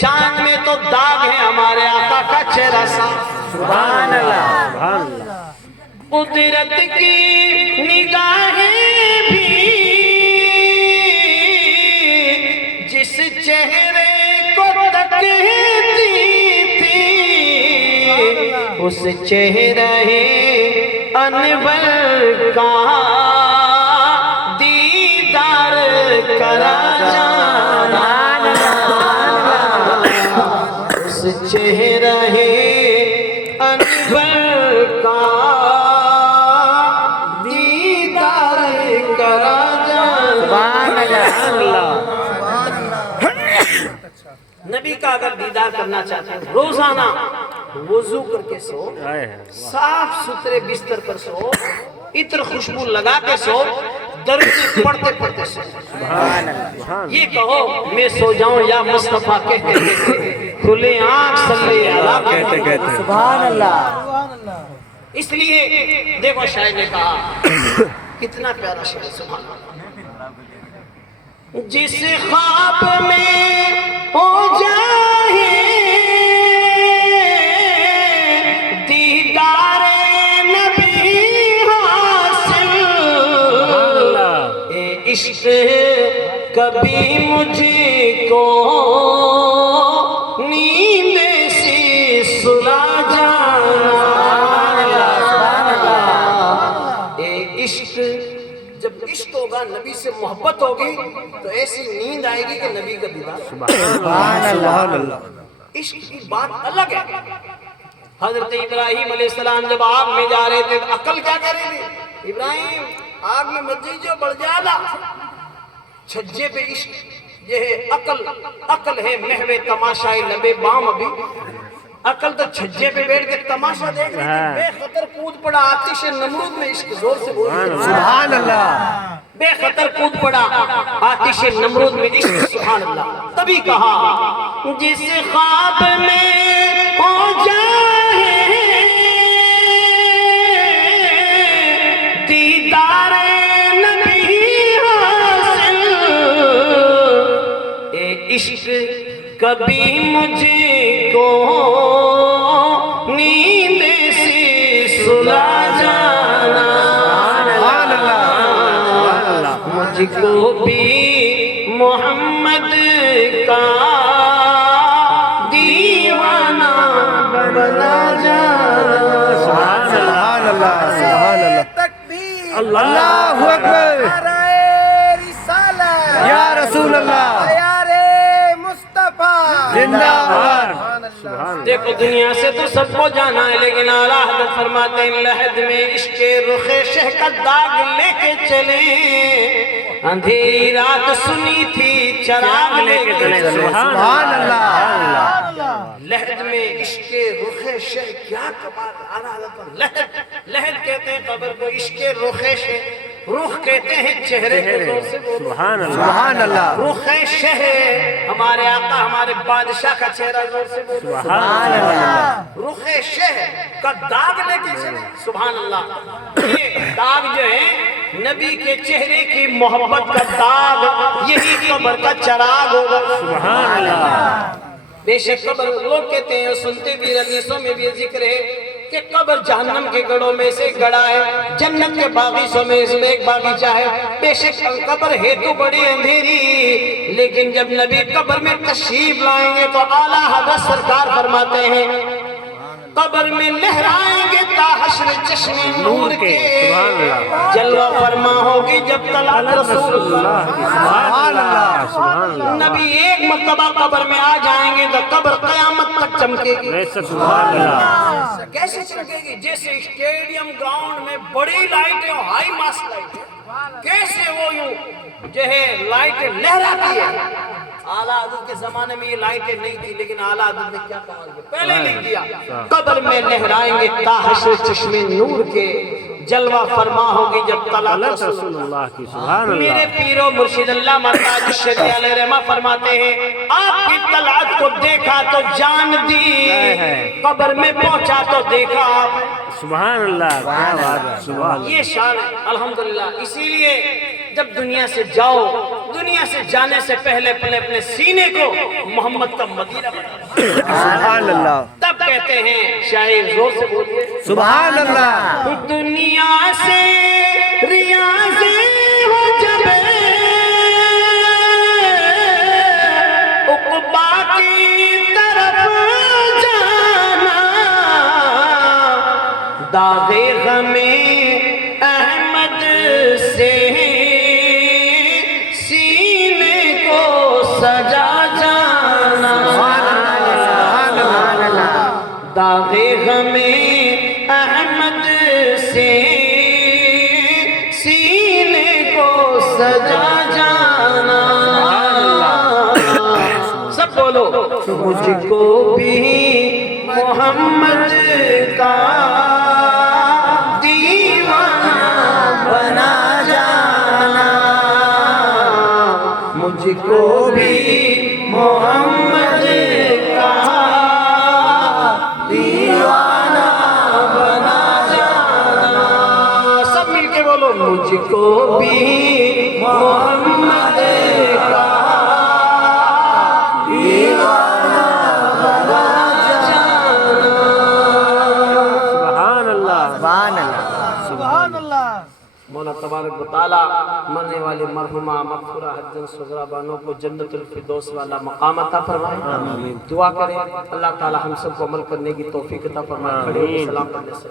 چاند میں تو داغ ہے، ہمارے آقا کا چہرہ صاف. سبحان اللہ. سبحان اللہ. قدرت کی نگاہیں بھی جس چہرے کو تکتی تھی، اس چہرے انور کا دیدار کرا جانا. اس چہرے انور کا دیدار کرا جانا. نبی کا اگر دیدار کرنا چاہتے ہیں روزانہ وضو کر کے سو، صاف ستھرے بستر پر سو، عطر خوشبو لگا کے سو، درود پڑھتے پڑھتے سو. یہ کہو میں سو جاؤں یا مصطفیٰ کہتے کہتے کھلے آنکھ صلی اللہ کہتے کہتے. سبحان اللہ. اس لیے دیکھو شاعر نے کہا کتنا پیارا شعر. سبحان اللہ. جس خواب میں ہو جائے دیدار نبی حاصل، اے عشق کبھی مجھ کو نیند سی سلا جانا. اے عشق جب عشق ہو خدا نبی سے محبت ہوگی تو ایسی نیند آئے گی کہ نبی کا دیدار۔ سبحان اللہ عشق کی بات الگ ہے۔ حضرت ابراہیم علیہ السلام جب آگ میں جا رہے تھے تو عقل کیا کر رہی تھی؟ ابراہیم آگ میں مت جو بڑھ جالا، چھجے پہ عشق یہ ہے عقل ہے محو تماشائے لبے بام ابھی۔ عقل تو چھجے پہ بیٹھ کے تماشا دیکھ رہی تھی، بے خطر کود پڑا آتش نمرود میں، عشق زور سے بول رہی ہے سبحان اللہ بے خطر کود پڑا آتش نمرود میں، عشق سبحان اللہ۔ تبھی کہا جس خواب میں ہو جائے دیدار نبی حاصل، اے عشق کبھی مجھے کو نیند سے سلا جانا، مجھ کو بھی محمد کا دیوانہ بنا جانا۔ سبحان اللہ سبحان اللہ اللہ اکبر یا رسول اللہ زندہ باد۔ دیکھو دنیا سے تو سب کو جانا ہے، لیکن اعلیٰ حضرت فرماتے ہیں لحد میں عشق رخ شہ کا داغ لے کے چلے، اندھیری رات سنی تھی چراغ لے کے چلے۔ سبحان اللہ لحد میں عشق رخ شہ کیا کمال، اعلیٰ حضرت لحد کہتے ہیں قبر کو، عشق رخ شہ، رخ کہتے ہیں چہرے کو، زور سے بولو سبحان اللہ سبحان اللہ رخ شہ ہمارے آقا ہمارے بادشاہ کا چہرہ، زور سے بولو سبحان اللہ رخ شہ کا داغ لے کے چلے۔ سبحان اللہ، یہ داغ جو ہے نبی کے چہرے کی محبت کا داغ، یہی قبر کا چراغ ہوگا۔ سبحان اللہ بے شک قبر، لوگ کہتے ہیں اور سنتے بھی حدیثوں میں بھی ذکر ہے کہ قبر جہنم کے گڑھوں میں سے گڑھا ہے، جنت کے باغیچوں میں اس میں ایک باغیچہ ہے۔ بے شک قبر ہے تو بڑی اندھیری، لیکن جب نبی قبر میں تشریف لائیں گے تو اعلیٰ حضرت سرکار فرماتے ہیں قبر میں لہرائیں گے تا حشر چشم نور کے، جلوہ فرما ہوگی جب طلعت رسول اللہ۔ سبحان اللہ سبحان اللہ نبی ایک مرتبہ قبر میں آ جائیں گے تو قبر قیامت تک چمکے گی۔ سبحان اللہ کیسے چمکے گی؟ جیسے اسٹیڈیم گراؤنڈ میں بڑی لائٹیں، ہائی ماس لائٹیں، کیسے وہ یوں جو ہے لائٹیں لہراتی ہے۔ اعلیٰ حضرت کے زمانے میں یہ لائٹیں نہیں تھی، لیکن اعلیٰ حضرت نے کیا کمال کیا، پہلے ہی لکھ دیا قبر میں لہرائیں گے تا حشر چشم نور کے، جلوہ فرما ہوگی جب طلعت رسول اللہ کی۔ سبحان اللہ میرے پیر و مرشد اللہ مرتاج شریعہ علیہ رحمہ فرماتے ہیں آپ کی طلعت کو دیکھا تو جان دی، قبر میں پہنچا تو دیکھا آپ۔ سبحان اللہ کیا بات ہے سبحان یہ شان ہے الحمدللہ۔ اسی لیے جب دنیا سے جاؤ، دنیا سے جانے سے پہلے اپنے سینے کو محمد کا مدینہ بنا، سبحان اللہ تب کہتے ہیں شاعر، زور سے بولیے سبحان اللہ دنیا سے ریاض ہو جب عقبہ کی طرف جانا، داغ غم احمد سے سینے کو سجا جانا، داغ غم احمد سے سینے کو سجا جانا۔ سب بولو مجھ کو بھی محمد کا دیوانہ بنا جانا، مجھ کو بھی محمد کا دیوانہ بنا جانا۔ سب مل کے بولو مجھ کو بھی محمد کا دیوانہ بنا جانا۔ سبحان اللہ سبحان اللہ۔ مولا تبارک و تعالیٰ مرنے والے مرحومہ مغفورہ حجن صغرا بانوں کو جنت الفردوس والا مقام عطا فرمائے۔ دعا کریں اللہ تعالیٰ ہم سب کو عمل کرنے کی توفیق عطا فرمائے۔ کھڑے ہو کے سلام کرنے سے